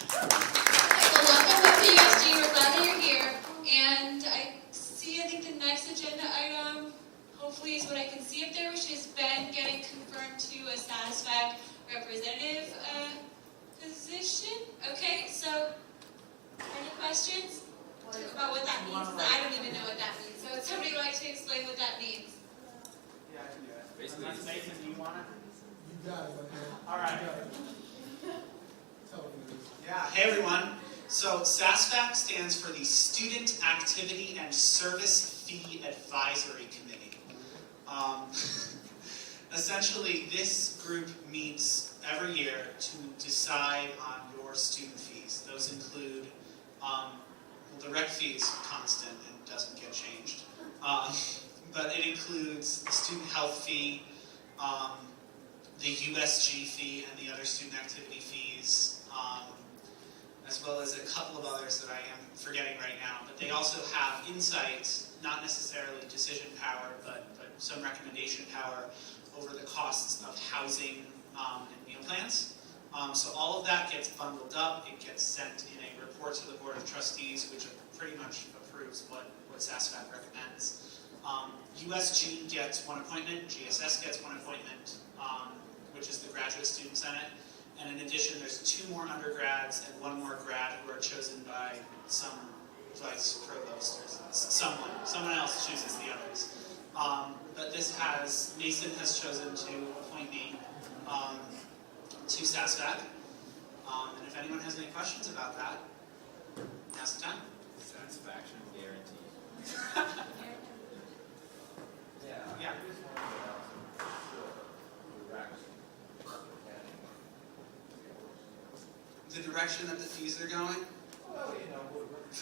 Okay, well, welcome to USG. We're glad that you're here. And I think the next agenda item, hopefully, is what I can see up there, which is Ben getting confirmed to a satisfied representative So SASFAC stands for the Student Activity and Service Fee Advisory Committee. Essentially, this group meets every year to decide on your student fees. Those include, well, the rec fee is constant and doesn't get changed. But it includes the student health fee, the USG fee, and the other student activity fees, as well as a couple of others that I am forgetting right now. But they also have insight, not necessarily decision power, but some recommendation power over the costs of housing and meal plans. So all of that gets bundled up. It gets sent in a report to the Board of Trustees, which pretty much approves what SASFAC recommends. USG gets one appointment, GSS gets one appointment, which is the Graduate Student Senate. And in addition, there's 2 more undergrads and 1 more grad who are chosen by some vice provost or someone else chooses the others. But Mason has chosen to appoint me to SASFAC. And if anyone has any questions about that, now's the time. Satisfaction guaranteed. Yeah. The direction that the fees are going?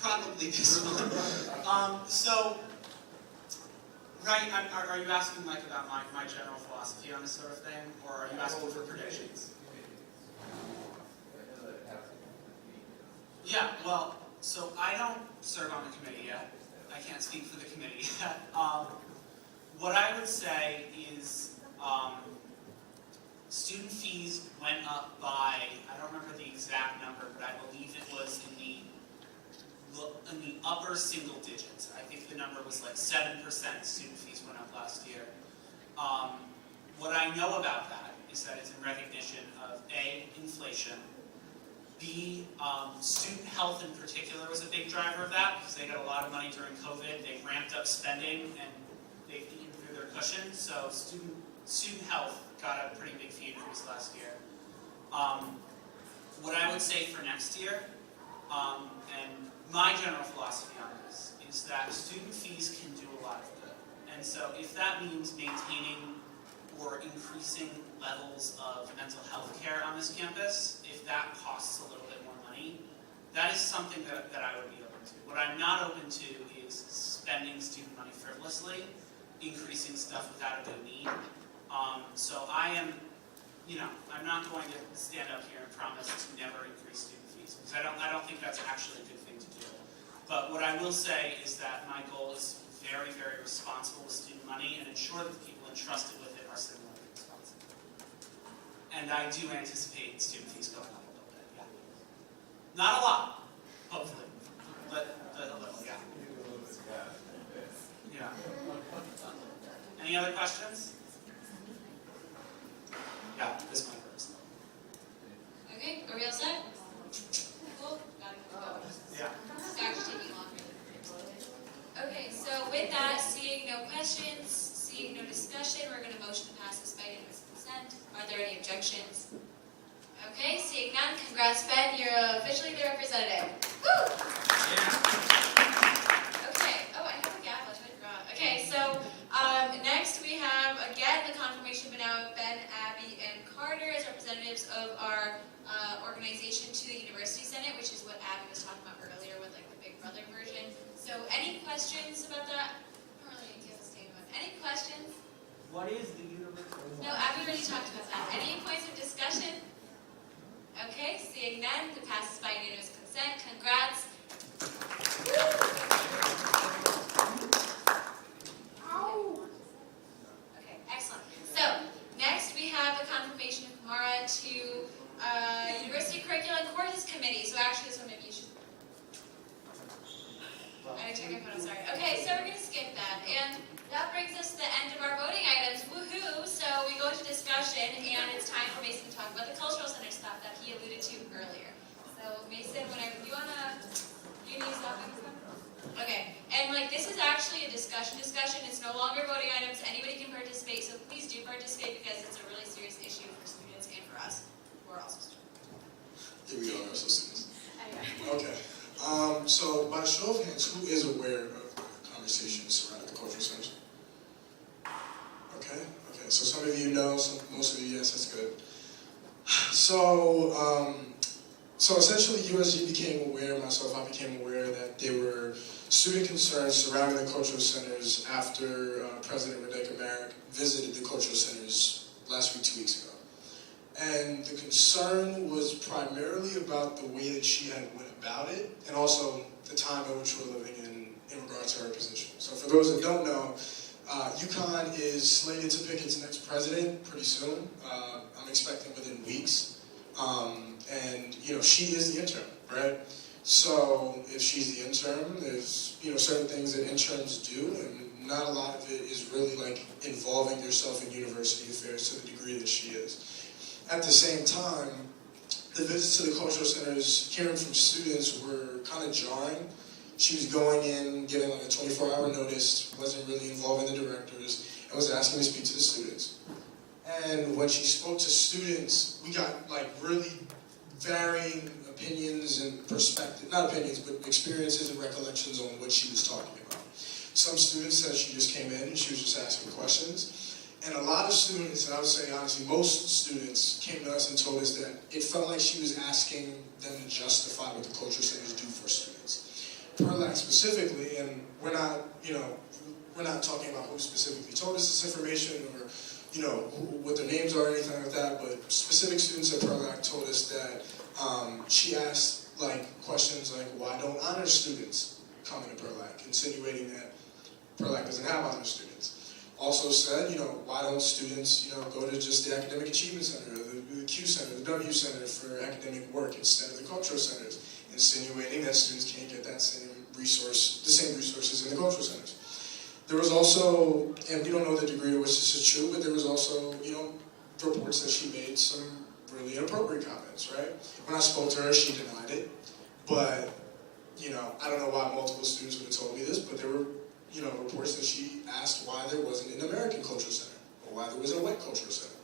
Probably this one. Right, are you asking Mike about my general philosophy on this sort of thing, or are you asking for predictions? Yeah, well, so I don't serve on the committee yet. I can't speak for the committee yet. What I would say is student fees went up by, I don't remember the exact number, but I believe it was in the upper single digits. I think the number was like 7% student fees went up last year. What I know about that is that it's in recognition of A, inflation, B, student health in particular was a big driver of that because they got a lot of money during COVID. They ramped up spending and they've eaten through their cushion. So student health got a pretty big fee increase last year. What I would say for next year, and my general philosophy on this, is that student fees can do a lot of good. And so if that means maintaining or increasing levels of mental health care on this campus, if that costs a little bit more money, that is something that I would be open to. What I'm not open to is spending student money frivolously, increasing stuff without a good need. So I am, I'm not going to stand up here and promise to never increase student fees, because I don't think that's actually a good thing to do. But what I will say is that my goal is very, very responsible with student money and ensure that the people entrusted with it are similarly responsible. And I do anticipate student fees going up a little bit, yeah. Not a lot, hopefully, but a little, yeah. Yeah. Any other questions? Yeah, this mic works. Okay, are we all set? Cool, got it, go. Yeah. It's actually taking longer. Okay, so with that, seeing no questions, seeing no discussion, we're going to motion to pass this by unanimous consent. Are there any objections? Okay, seeing none, congrats Ben, you're officially the representative. Woo! Okay, oh, I have a gavel, I totally forgot. Okay, so next we have, again, the confirmation, but now of Ben, Abby, and Carter as representatives of our organization to the University Senate, which is what Abby was talking about earlier with like the Big Brother version. So any questions about that? I don't really need to have a statement. Any questions? What is the university? No, Abby already talked about that. Any points of discussion? Okay, seeing none, it passes by unanimous consent. Congrats. Okay, excellent. So, next we have the confirmation of Mara to University Curriculum and Courses Committee. So actually this one maybe you should... I didn't check my phone, I'm sorry. Okay, so we're going to skip that. And that brings us to the end of our voting items. Woohoo! So we go into discussion, and it's time for Mason to talk about the Cultural Center stuff that he alluded to earlier. So Mason, whenever you want to... You need to stop me? Okay, and like this is actually a discussion. It's no longer voting items. Anybody can participate, so please do participate because it's a really serious issue for students and for us, who are also students. Here we are, so students. Anyway. Okay. So essentially USG became aware, myself, I became aware that there were student concerns surrounding the cultural centers after President Rebecca Merrick visited the cultural centers last week, 2 weeks ago. And the concern was primarily about the way that she had went about it, and also the time in which we're living in regards to her position. So for those that don't know, UConn is slated to pick its next president pretty soon. I'm expecting within weeks. And she is the intern, right? So if she's the intern, there's certain things that interns do, and not a lot of it is really like involving yourself in university affairs to the degree that she is. At the same time, the visits to the cultural centers, hearing from students, were kind of jarring. She was going in, getting like a 24-hour notice, wasn't really involving the directors, and was asking to speak to the students. And when she spoke to students, we got like really varying opinions and perspectives, not opinions, but experiences and recollections on what she was talking about. Some students said she just came in and she was just asking questions. And a lot of students, and I would say honestly, most students came to us and told us that it felt like she was asking them to justify what the cultural centers do for students. PERLAC specifically, and we're not talking about who specifically told us this information or what their names are or anything like that, but specific students at PERLAC told us that she asked questions like, why don't honor students come into PERLAC, insinuating that PERLAC doesn't have honor students. Also said, why don't students, go to just the Academic Achievement Center, or the Q Center, the W Center for academic work instead of the cultural centers, insinuating that students can't get the same resources in the cultural centers. There was also, and we don't know the degree to which this is true, but there was also, reports that she made some really inappropriate comments, right? When I spoke to her, she denied it, but, I don't know why multiple students would have told me this, but there were, reports that she asked why there wasn't an American cultural center, or why there wasn't a white cultural center.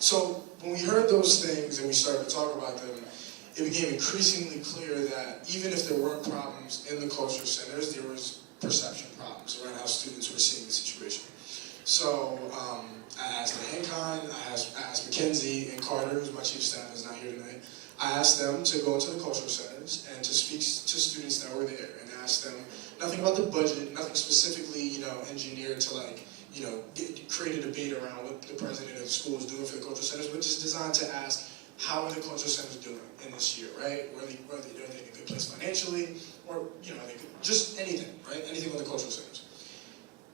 So when we heard those things and we started to talk about them, it became increasingly clear that even if there weren't problems in the cultural centers, there was perception problems around how students were seeing the situation. So I asked Hankine, I asked Mackenzie and Carter, who's my chief of staff, is not here tonight. I asked them to go into the cultural centers and to speak to students that were there and ask them nothing about the budget, nothing specifically, engineered to create a debate around what the president of the school is doing for the cultural centers, but just designed to ask, how are the cultural centers doing in this year, right? Are they in a good place financially, or just anything, right? Anything on the cultural centers.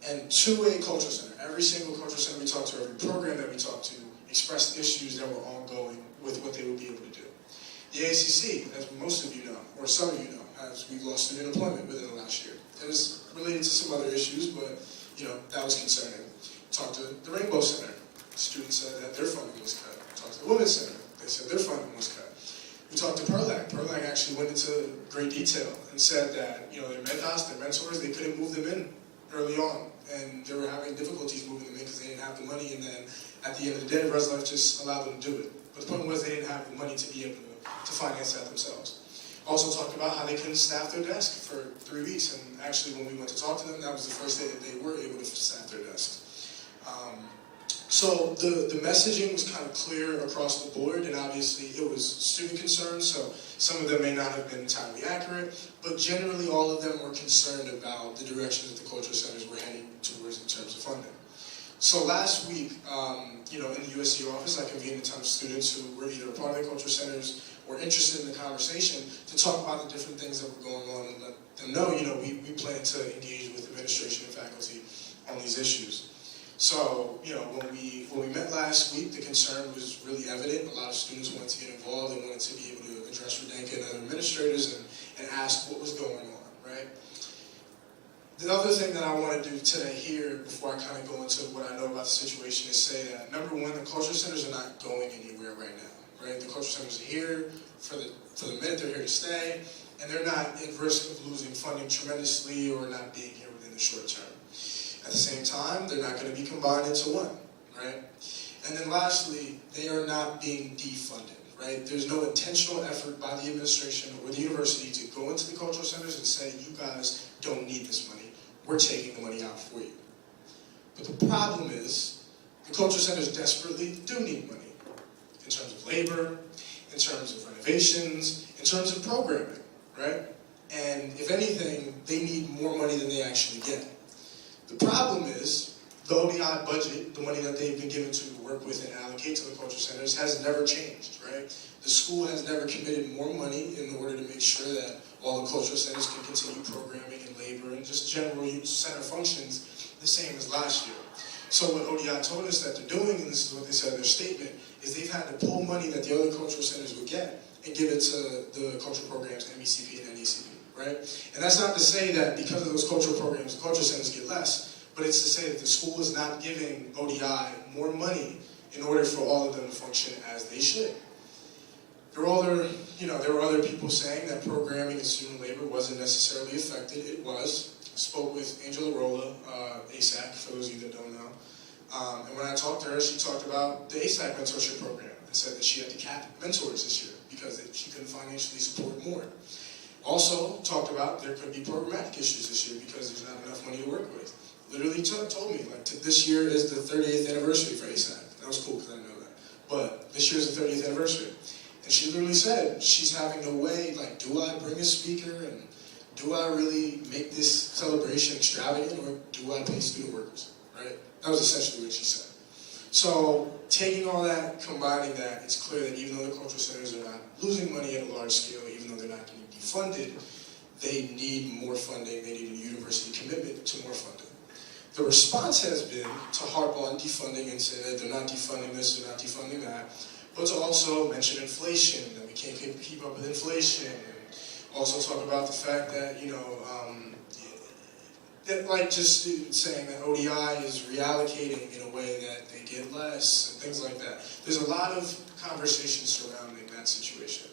And to a cultural center, every single cultural center we talked to, every program that we talked to, expressed issues that were ongoing with what they would be able to do. The ACC, as most of you know, or some of you know, we've lost student employment within the last year. It was related to some other issues, but that was concerning. Talked to the Rainbow Center. Students said that their funding was cut. Talked to the Women's Center. They said their funding was cut. We talked to PERLAC. PERLAC actually went into great detail and said that their mentors, their mentors, they couldn't move them in early on, and they were having difficulties moving them in because they didn't have the money. And then at the end of the day, Reslife just allowed them to do it. But the point was they didn't have the money to be able to finance that themselves. Also talked about how they couldn't staff their desk for 3 weeks, and actually when we went to talk to them, that was the first day that they were able to staff their desks. So the messaging was kind of clear across the board, and obviously it was student concerns, so some of them may not have been entirely accurate, but generally all of them were concerned about the direction that the cultural centers were heading towards in terms of funding. So last week, in the USG office, I convened a ton of students who were either a part of the cultural centers or interested in the conversation to talk about the different things that were going on and let them know, we plan to engage with administration and faculty on these issues. So, when we met last week, the concern was really evident. A lot of students wanted to get involved. They wanted to be able to address Rudenka and other administrators and ask what was going on, right? The other thing that I want to do today here, before I kind of go into what I know about the situation, is say that, number one, the cultural centers are not going anywhere right now, right? The cultural centers are here for the minute, they're here to stay, and they're not at risk of losing funding tremendously or not being here within the short term. At the same time, they're not going to be combined into one, right? And then lastly, they are not being defunded, right? There's no intentional effort by the administration or the university to go into the cultural centers and say, you guys don't need this money. We're taking the money out for you. But the problem is, the cultural centers desperately do need money in terms of labor, in terms of renovations, in terms of programming, right? And if anything, they need more money than they actually get. The problem is, the ODI budget, the money that they've been given to work with and allocate to the culture centers, has never changed, right? The school has never committed more money in order to make sure that all the cultural centers can continue programming and labor and just general center functions the same as last year. So what ODI told us that they're doing, and this is what they said in their statement, is they've had to pull money that the other cultural centers would get and give it to the cultural programs, MECP and NECP, right? And that's not to say that because of those cultural programs, the cultural centers get less, but it's to say that the school is not giving ODI more money in order for all of them to function as they should. There were other people saying that programming and student labor wasn't necessarily affected. It was. I spoke with Angela Rolla, ASAC, for those of you that don't know. And when I talked to her, she talked about the ASAC mentorship program and said that she had to cap mentors this year because she couldn't financially support more. Also talked about there could be programmatic issues this year because there's not enough money to work with. Literally told me, like, this year is the 30th anniversary for ASAC. That was cool because I didn't know that. But this year is the 30th anniversary. And she literally said she's having to weigh, like, do I bring a speaker and do I really make this celebration extravagant or do I pay student workers, right? That was essentially what she said. So taking all that, combining that, it's clear that even though the cultural centers are not losing money at a large scale, even though they're not getting defunded, they need more funding. They need a university commitment to more funding. The response has been to harp on defunding and say that they're not defunding this, they're not defunding that, but to also mention inflation, that we can't keep up with inflation, and also talk about the fact that, just saying that ODI is reallocating in a way that they get less, and things like that. There's a lot of conversation surrounding that situation.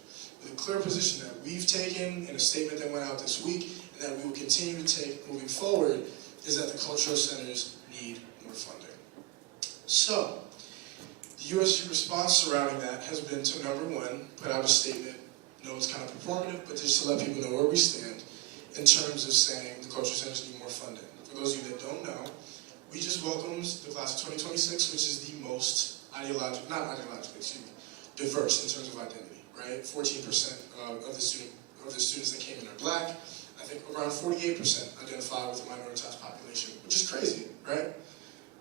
The clear position that we've taken in a statement that went out this week, and that we will continue to take moving forward, is that the cultural centers need more funding. So, the USG response surrounding that has been to, number one, put out a statement. I know it's kind of performative, but just to let people know where we stand in terms of saying the cultural centers need more funding. For those of you that don't know, we just welcomed the class of 2026, which is the most diverse in terms of identity, right? 14% of the students that came in are black. I think around 48% identify with the minoritized population, which is crazy, right?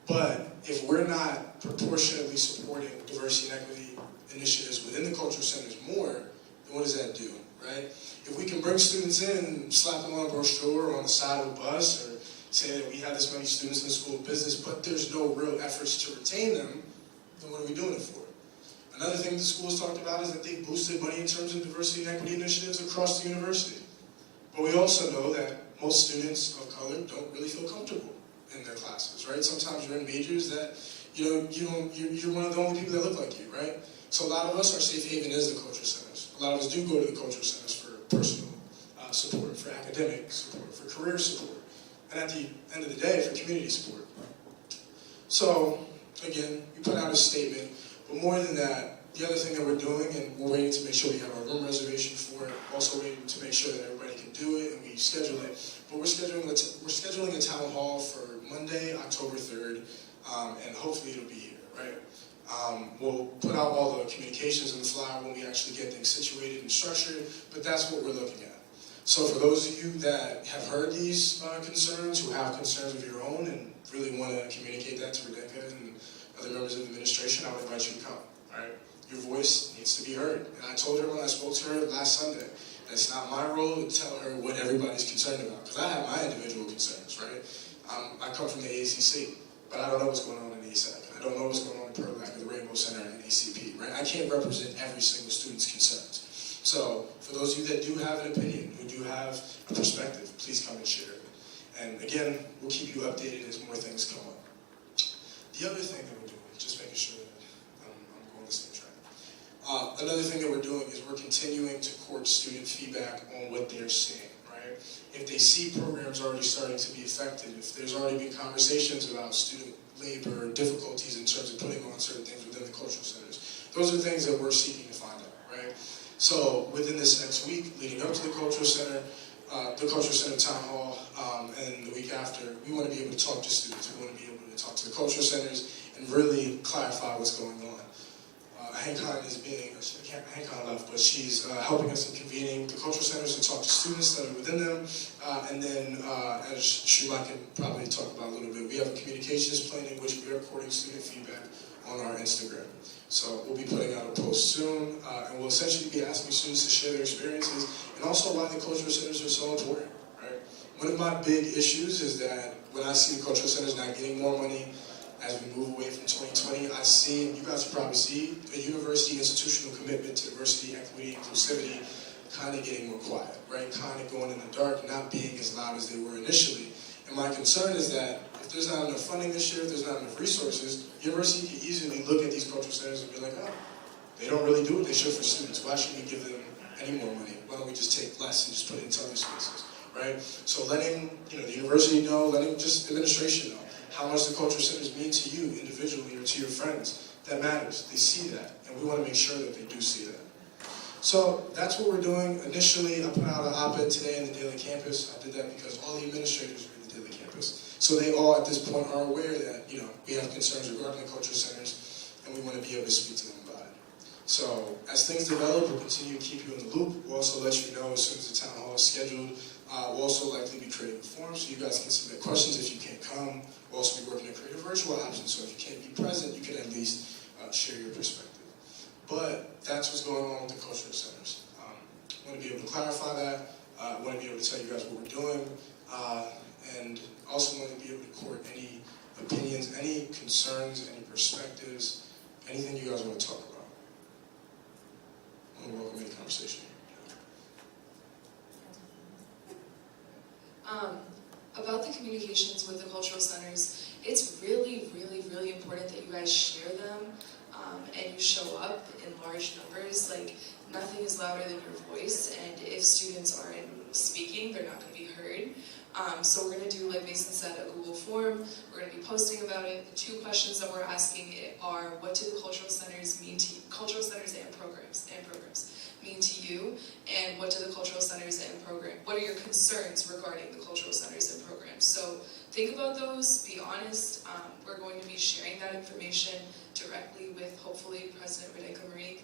But if we're not proportionately supporting diversity and equity initiatives within the cultural centers more, then what does that do, right? If we can bring students in and slap them on a brochure or on the side of a bus, or say that we have this many students in the School of Business, but there's no real efforts to retain them, then what are we doing it for? Another thing the school has talked about is that they've boosted money in terms of diversity and equity initiatives across the university. But we also know that most students of color don't really feel comfortable in their classes, right? Sometimes you're in majors that, you're one of the only people that look like you, right? So a lot of us, our safe haven is the cultural centers. A lot of us do go to the cultural centers for personal support, for academic support, for career support, and at the end of the day, for community support. So, again, we put out a statement, but more than that, the other thing that we're doing, and we're waiting to make sure we have our room reservation for it, also waiting to make sure that everybody can do it, and we schedule it. But we're scheduling a town hall for Monday, October 3rd, and hopefully it'll be here, right? We'll put out all the communications in the flyer when we actually get things situated and structured, but that's what we're looking at. So for those of you that have heard these concerns, who have concerns of your own, and really want to communicate that to Rebecca and other members of the administration, I would invite you to come, all right? Your voice needs to be heard. And I told her when I spoke to her last Sunday, that it's not my role to tell her what everybody's concerned about, because I have my individual concerns, right? I come from the ACC, but I don't know what's going on in ASAC. I don't know what's going on in PERLAC or the Rainbow Center and ACP, right? I can't represent every single student's concerns. So for those of you that do have an opinion, who do have a perspective, please come and share it. And again, we'll keep you updated as more things come up. The other thing that we're doing, just making sure that I'm going the same track. Another thing that we're doing is we're continuing to court student feedback on what they're seeing, right? If they see programs already starting to be affected, if there's already been conversations about student labor difficulties in terms of putting on certain things within the cultural centers, those are things that we're seeking to find out, right? So within this next week, leading up to the cultural center town hall, and the week after, we want to be able to talk to students. We want to be able to talk to the cultural centers and really clarify what's going on. HankCon is being, HankCon but she's helping us in convening the cultural centers to talk to students that are within them. And then, as Shima can probably talk about a little bit, we have a communications plan in which we are recording student feedback on our Instagram. So we'll be putting out a post soon, and we'll essentially be asking students to share their experiences and also why the cultural centers are so important, right? One of my big issues is that when I see the cultural centers not getting more money as we move away from 2020, I see, you guys probably see, a university institutional commitment to diversity, equity, inclusivity kind of getting more quiet, right? Kind of going in the dark, not being as loud as they were initially. And my concern is that if there's not enough funding this year, if there's not enough resources, university can easily look at these cultural centers and be like, oh, they don't really do what they should for students. Why should we give them any more money? Why don't we just take less and just put it into other spaces, right? So letting the university know, letting just administration know how much the cultural centers mean to you individually or to your friends, that matters. They see that, and we want to make sure that they do see that. So that's what we're doing. Initially, I put out an op-ed today in the Daily Campus. I did that because all the administrators read the Daily Campus. So they all, at this point, are aware that, we have concerns regarding the cultural centers, and we want to be able to speak to them about it. So as things develop, we'll continue to keep you in the loop. We'll also let you know as soon as the town hall is scheduled. We'll also likely be creating a form so you guys can submit questions if you can't come. We'll also be working to create a virtual option, so if you can't be present, you can at least share your perspective. But that's what's going on with the cultural centers. I want to be able to clarify that. I want to be able to tell you guys what we're doing. And also want to be able to court any opinions, any concerns, any perspectives, anything you guys want to talk about. I want to welcome any conversation. About the communications with the cultural centers, it's really, really, really important that you guys share them and you show up in large numbers. Like, nothing is louder than your voice, and if students aren't speaking, they're not going to be heard. So we're going to do, like Mason said, a Google form. We're going to be posting about it. The 2 questions that we're asking are, what do the cultural centers mean to you? Cultural centers and programs mean to you, and what do the cultural centers and what are your concerns regarding the cultural centers and programs? So think about those, be honest. We're going to be sharing that information directly with, hopefully, President Radeka-Marique.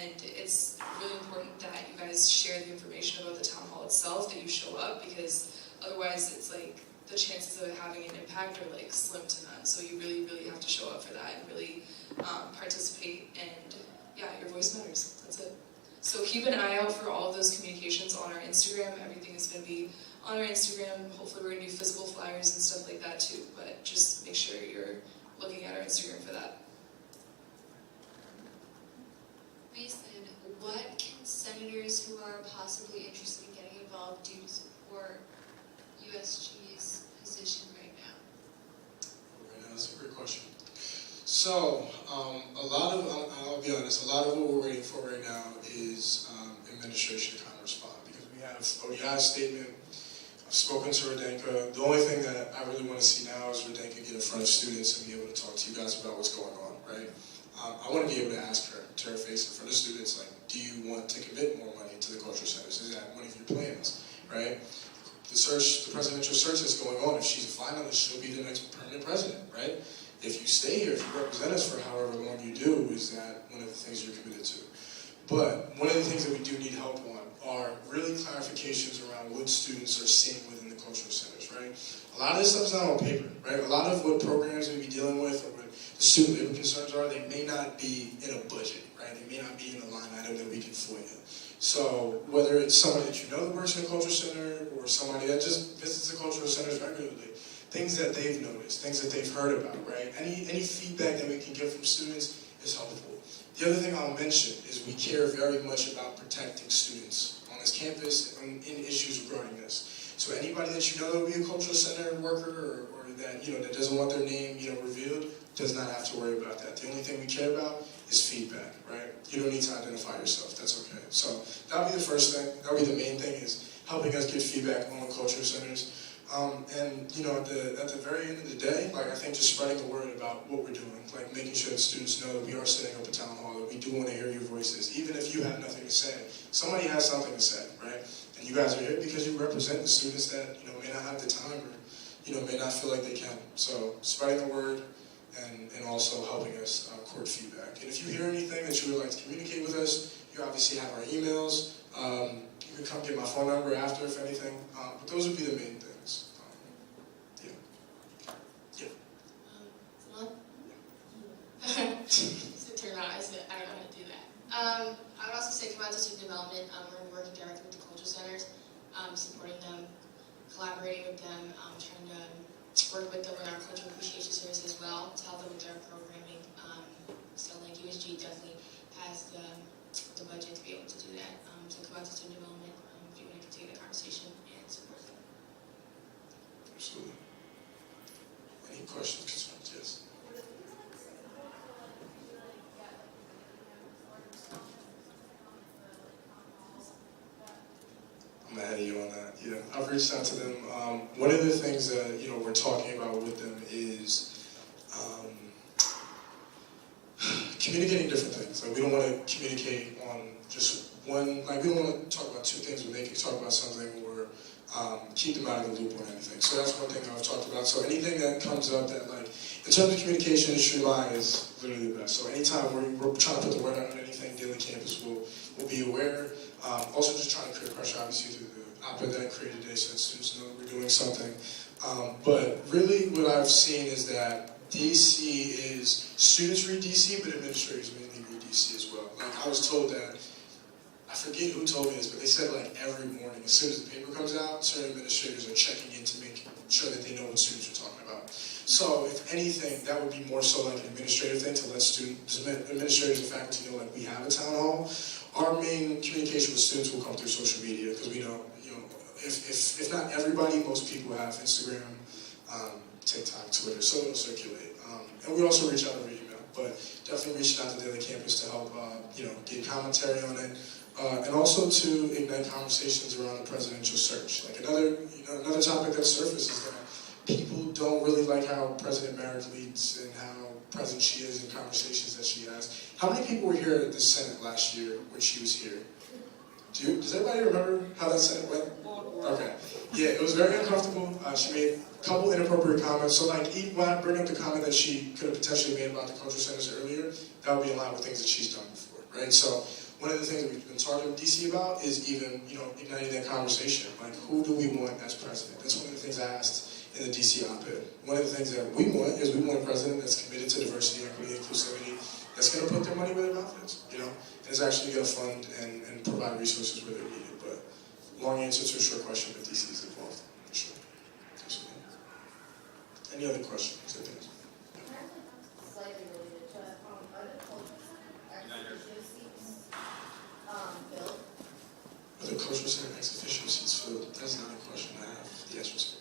And it's really important that you guys share the information about the town hall itself, that you show up, because otherwise it's like the chances of it having an impact are like slim to none. So you really, really have to show up for that and really participate, and yeah, your voice matters. That's it. So keep an eye out for all of those communications on our Instagram. Everything is going to be on our Instagram. Hopefully we're going to do physical flyers and stuff like that too, but just make sure you're looking at our Instagram for that. Mason, what can senators who are possibly interested in getting involved do to support USG's position right now? That's a great question. So, I'll be honest, a lot of what we're waiting for right now is administration to kind of respond, because we have ODI's statement. I've spoken to Radenka. The only thing that I really want to see now is Radenka get in front of students and be able to talk to you guys about what's going on, right? I want to be able to ask her to her face in front of students, like, do you want to commit more money to the cultural centers? Is that one of your plans, right? The presidential search that's going on, if she's a finalist, she'll be the next permanent president, right? If you stay here, if you represent us for however long you do, is that one of the things you're committed to. But one of the things that we do need help on are really clarifications around what students are seeing within the cultural centers, right? A lot of this stuff's not on paper, right? A lot of what programs we be dealing with or what the student labor concerns are, they may not be in a budget, right? They may not be in a line item that we can FOIA. So whether it's somebody that you know that works in a cultural center or somebody that just visits the cultural centers regularly, things that they've noticed, things that they've heard about, right? Any feedback that we can get from students is helpful. The other thing I'll mention is we care very much about protecting students on this campus and in issues regarding this. So anybody that you know that will be a cultural center worker or that that doesn't want their name revealed does not have to worry about that. The only thing we care about is feedback, right? You don't need to identify yourself. That's okay. So that'll be the first thing. That'll be the main thing, is helping us get feedback on the cultural centers. And at the very end of the day, like, I think just spreading the word about what we're doing, like making sure that students know that we are setting up a town hall, that we do want to hear your voices, even if you have nothing to say. Somebody has something to say, right? And you guys are here because you represent the students that may not have the time or may not feel like they can. So spreading the word and also helping us court feedback. And if you hear anything that you would like to communicate with us, you're obviously obviously have our emails. You can come get my phone number after if anything. But those would be the main things. So turn on, I don't know how to do that. I would also say come out to student development. We're working directly with the cultural centers, supporting them, collaborating with them, trying to work with them in our cultural appreciation service as well to help them with their programming. So like USG definitely has the budget to be able to do that. So come out to student development if you want to continue the conversation and support them. Absolutely. Any questions, concerns? Yes. I'm ahead of you on that. Yeah, I've reached out to them. One of the things that we're talking about with them is communicating different things. Like we don't want to communicate on just one. Like we don't want to talk about two things, but they can talk about something or keep them out of the loop on anything. So that's one thing that I've talked about. So anything that comes up that like in terms of communication, Streamline is literally the best. So anytime we're trying to put the word out on anything, Daily Campus will be aware. Also just trying to create pressure, obviously, through the op-ed that I created today so that students know that we're doing something. But really what I've seen is that DC is, students read DC, but administrators mainly read DC as well. Like I was told that, I forget who told me this, but they said like every morning, as soon as the paper comes out, certain administrators are checking in to make sure that they know what students are talking about. So if anything, that would be more so like an administrative thing to let administrators and faculty know like we have a town hall. Our main communication with students will come through social media because we know, if not everybody, most people have Instagram, TikTok, Twitter, so it'll circulate. And we also reach out over email, but definitely reach out to Daily Campus to help, get commentary on it, and also to ignite conversations around the presidential search. Like another topic that surfaced is that people don't really like how President Merrick leads and how present she is in conversations that she has. How many people were here at the Senate last year when she was here? Does everybody remember how that Senate went? Okay. Yeah, it was very uncomfortable. She made a couple inappropriate comments. So like, when I bring up the comment that she could have potentially made about the cultural centers earlier, that would be in line with things that she's done before, right? So one of the things that we've been talking with DC about is even, igniting that conversation. Like, who do we want as president? That's one of the things I asked in the DC op-ed. One of the things that we want is we want a president that's committed to diversity, equity, inclusivity, that's going to put their money where their mouth is, and is actually going to fund and provide resources where they're needed. But long answer to a short question, but DC is involved, for sure. Absolutely. Any other questions? Slightly related, but are the cultural center ex-officio seats filled? Are the cultural center ex-officio seats filled? That's not a question I have the answer to.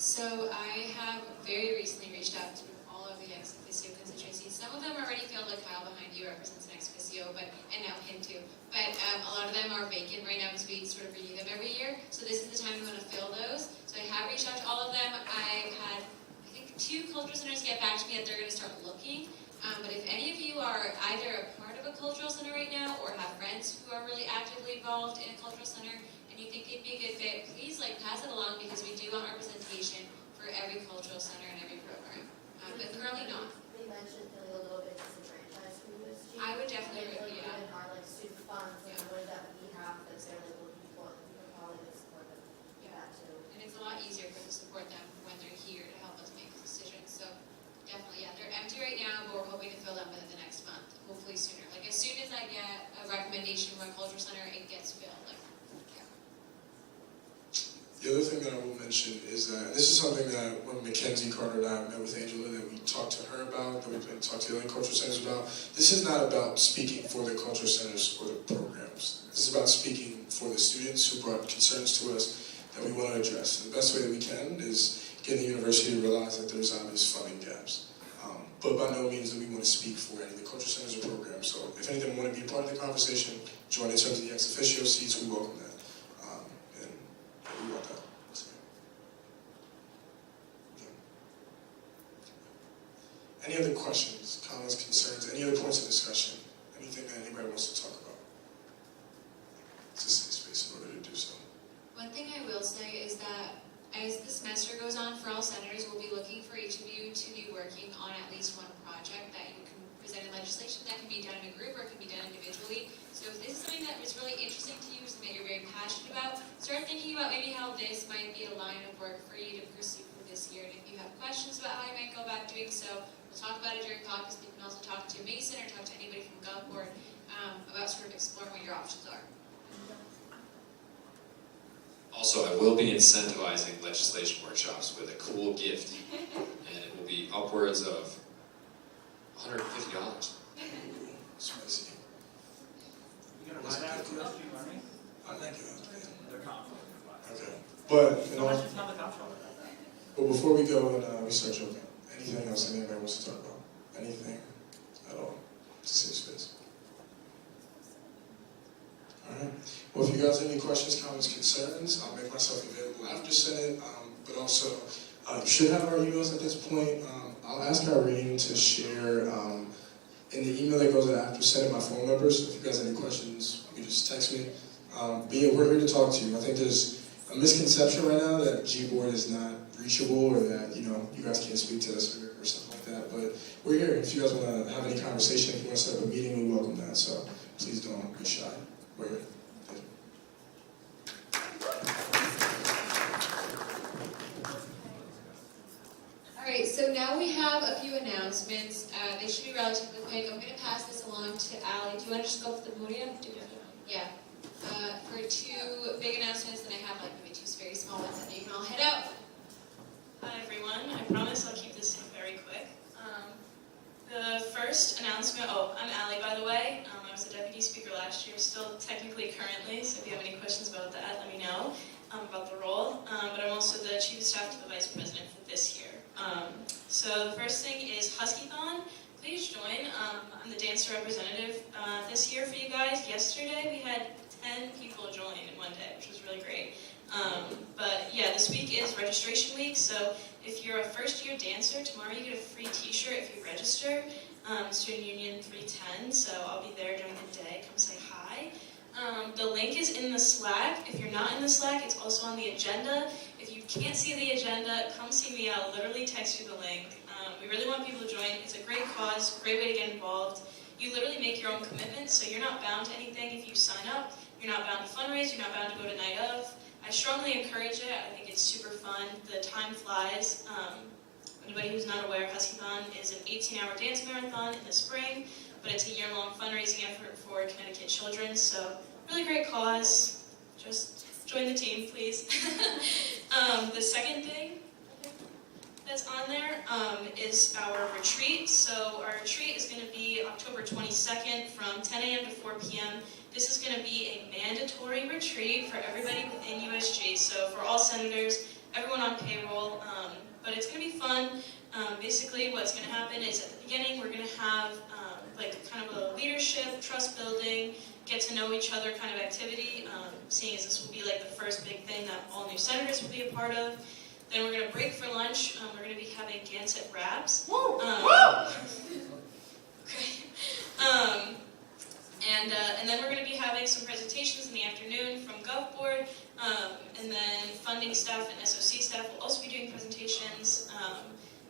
So I have very recently reached out to all of the ex-officio constituencies. Some of them are already filled, like Kyle behind you represents an ex-officio, and now him too. But a lot of them are vacant right now because we sort of renew them every year. So this is the time we want to fill those. So I have reached out to all of them. I had, I think, 2 cultural centers get back to me that they're going to start looking. But if any of you are either a part of a cultural center right now or have friends who are really actively involved in a cultural center and you think they'd be a good fit, please pass it along because we do want representation for every cultural center and every program. But currently not. They mentioned filling a little bit disenfranchised from USG. I would definitely agree. yeah. Given our student funds and the money that we have that's there looking for, we can probably support them. Yeah. Too. And it's a lot easier for us to support them when they're here to help us make decisions. So definitely, yeah, they're empty right now, but we're hoping to fill them within the next month, hopefully sooner. Like as soon as I get a recommendation from a cultural center, it gets filled. The other thing that I will mention is that, and this is something that when Mackenzie Carter and I met with Angela, that we talked to her about, that we've been talking to the other cultural centers about. This is not about speaking for the cultural centers or the programs. This is about speaking for the students who brought concerns to us that we want to address. And the best way that we can is get the university to realize that there's obvious funding gaps. But by no means do we want to speak for any of the cultural centers or programs. So if any of them want to be part of the conversation, join in terms of the ex-officio seats, we welcome that. We want that. Any other questions, comments, concerns, any other points of discussion? Anything that anybody wants to talk about? It's a safe space in order to do so. One thing I will say is that as the semester goes on for all senators, we'll be looking for each of you to be working on at least one project that you can present in legislation that can be done in a group or can be done individually. So if this is Also, I will be incentivizing legislation workshops with a cool gift, and it will be upwards of $150. Spicy. You gonna ride out USG learning? I like it. They're confident. Okay. But, you So know, much to tell the cops about that. but before we go and we start joking, anything else anybody wants to talk about? Anything at all? It's a safe space. Alright. Well, if you guys have any questions, comments, concerns, I'll make myself available after Senate, but also you should have our emails at this point. I'll ask Irene to share in the email that goes after Senate my phone number, so if you guys have any questions, you can just text me. But yeah, we're here to talk to you. I think there's a misconception right now that G-Board is not reachable or that, you know, you guys can't speak to us or something like that. But we're here. If you guys want to have any conversation, if you want to set up a meeting, we welcome that. So please don't be shy. We're here. Alright, so now we have a few announcements. They should be relatively quick. I'm going to pass this along to Allie. Do you want to just go for the podium? Yeah. For two big announcements, then I have like maybe two very small ones, and then you can all head out. Hi everyone, I promise I'll keep this very quick. The first announcement, I'm Allie by the way. I was a deputy speaker last year, still technically currently, so if you have any questions about that, let me know about the role. But I'm also the chief of staff to the vice president for this year. So the first thing is Huskython. Please join. I'm the dancer representative this year for you guys. Yesterday we had 10 people join in one day, which was really great. But yeah, this week is registration week, so if you're a first-year dancer, tomorrow you get a free t-shirt if you register. Student Union 310, so I'll be there during the day. Come say hi. The link is in the Slack. If you're not in the Slack, it's also on the agenda. If you can't see the agenda, come see me. I'll literally text you the link. We really want people to join. It's a great cause, great way to get involved. You literally make your own commitments, so you're not bound to anything if you sign up. You're not bound to fundraise. You're not bound to go to night of. I strongly encourage it. I think it's super fun. The time flies. Anybody who's not aware, Huskython is an 18-hour dance marathon in the spring, but it's a year-long fundraising effort for Connecticut children. So really great cause. Just join the team, please. The second thing that's on there is our retreat. So our retreat is going to be October 22nd from 10 a.m. to 4 p.m. This is going to be a mandatory retreat for everybody within USG. So for all senators, everyone on payroll, but it's going to be fun. Basically what's going to happen is at the beginning we're going to have like kind of a leadership, trust building, get to know each other kind of activity, seeing as this will be like the first big thing that all new senators will be a part of. Then we're going to break for lunch. We're going to be having Gansett wraps. And then we're going to be having some presentations in the afternoon from GovBoard, and then funding staff and SOC staff will also be doing presentations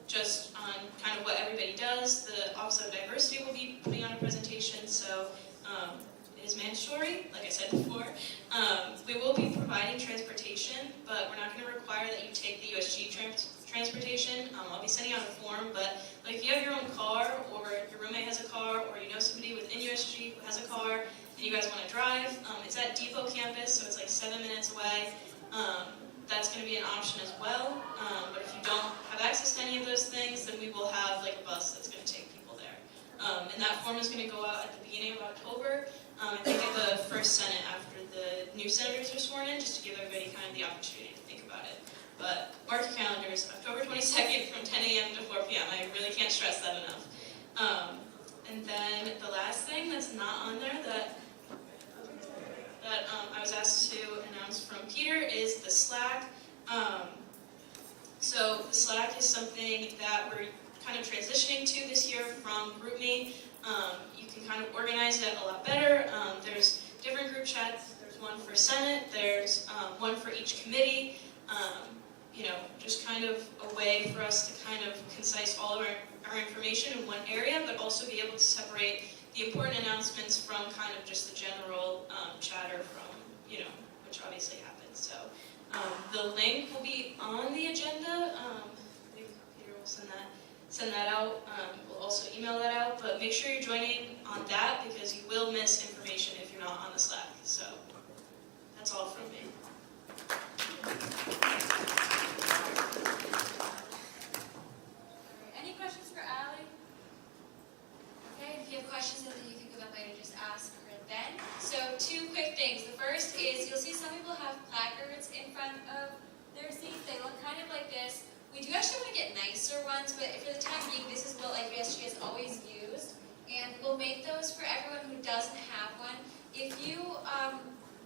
just on kind of what everybody does. The Office of Diversity will be putting on a presentation, so it is mandatory, like I said before. We will be providing transportation, but we're not going to require that you take the USG transportation. I'll be sending out a form, but like if you have your own car, or your roommate has a car, or you know somebody within USG who has a car, and you guys want to drive, it's at Depot campus, so it's like 7 minutes away. That's going to be an option as well. But if you don't have access to any of those things, then we will have like a bus that's going to take people there. And that form is going to go out at the beginning of October. I think at the first Senate after the new senators are sworn in, just to give everybody kind of the opportunity to think about it. But mark your calendars, October 22nd from 10 a.m. to 4 p.m. I really can't stress that enough. And then the last thing that's not on there that I was asked to announce from Peter is the Slack. So the Slack is something that we're kind of transitioning to this year from GroupMe. You can kind of organize it a lot better. There's different group chats. There's one for Senate. There's one for each committee. You know, just kind of a way for us to kind of concise all of our information in one area, but also be able to separate the important announcements from kind of just the general chatter from, you know, which obviously happens. So the link will be on the agenda. I think Peter will send that out. We'll also email that out, but make sure you're joining on that because you will miss information if you're not on the Slack. So that's all from me. nicer ones, but for the time being, this is what like USG has always used. And we'll make those for everyone who doesn't have one. If you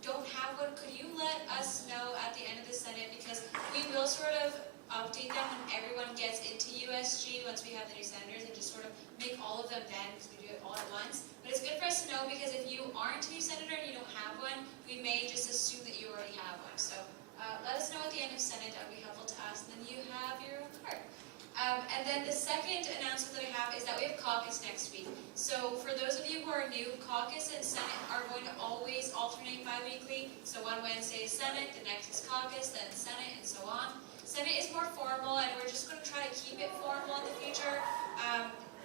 don't have one, could you let us know at the end of the Senate, because we will sort of update them when everyone gets into USG once we have the new senators, and just sort of make all of them then, because we do it all at once. But it's good for us to know, because if you aren't a new senator and you don't have one, we may just assume that you already have one. So let us know at the end of Senate. That would be helpful to us, and then you have your own card. And then the second announcement that I have is that we have caucus next week. So for those of you who are new, caucus and Senate are going to always alternate bi-weekly. So one Wednesday is Senate, the next is caucus, then Senate, and so on. Senate is more formal, and we're just going to try to keep it formal in the future.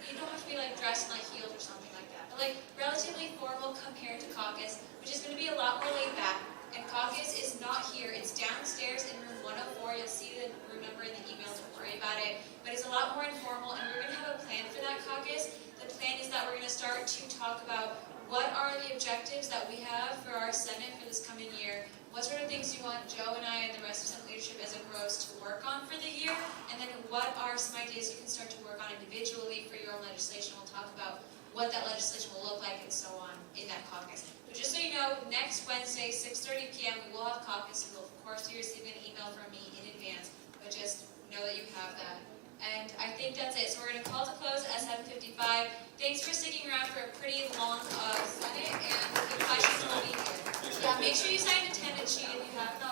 You don't have to be like dressed in like heels or something like that, but like relatively formal compared to caucus, which is going to be a lot more laid back. And caucus is not here; it's downstairs in room 104. You'll see the room number in the email. Don't worry about it. But it's a lot more informal, and we're going to have a plan for that caucus. The plan is that we're going to start to talk about what are the objectives that we have for our Senate for this coming year. What sort of things you want Joe and I and the rest of Senate leadership as it grows to work on for the year, and then what are some ideas you can start to work on individually for your own legislation. We'll talk about what that legislation will look like and so on in that caucus. But just so you know, next Wednesday, 6:30 p.m., we will have caucus. You will, of course, be receiving an email from me in advance, but just know that you have that. And I think that's it. So we're going to call to close at 7:55. Thanks for sticking around for a pretty long Senate, and the questions will be here. Yeah, make sure you sign an attendance sheet if you have not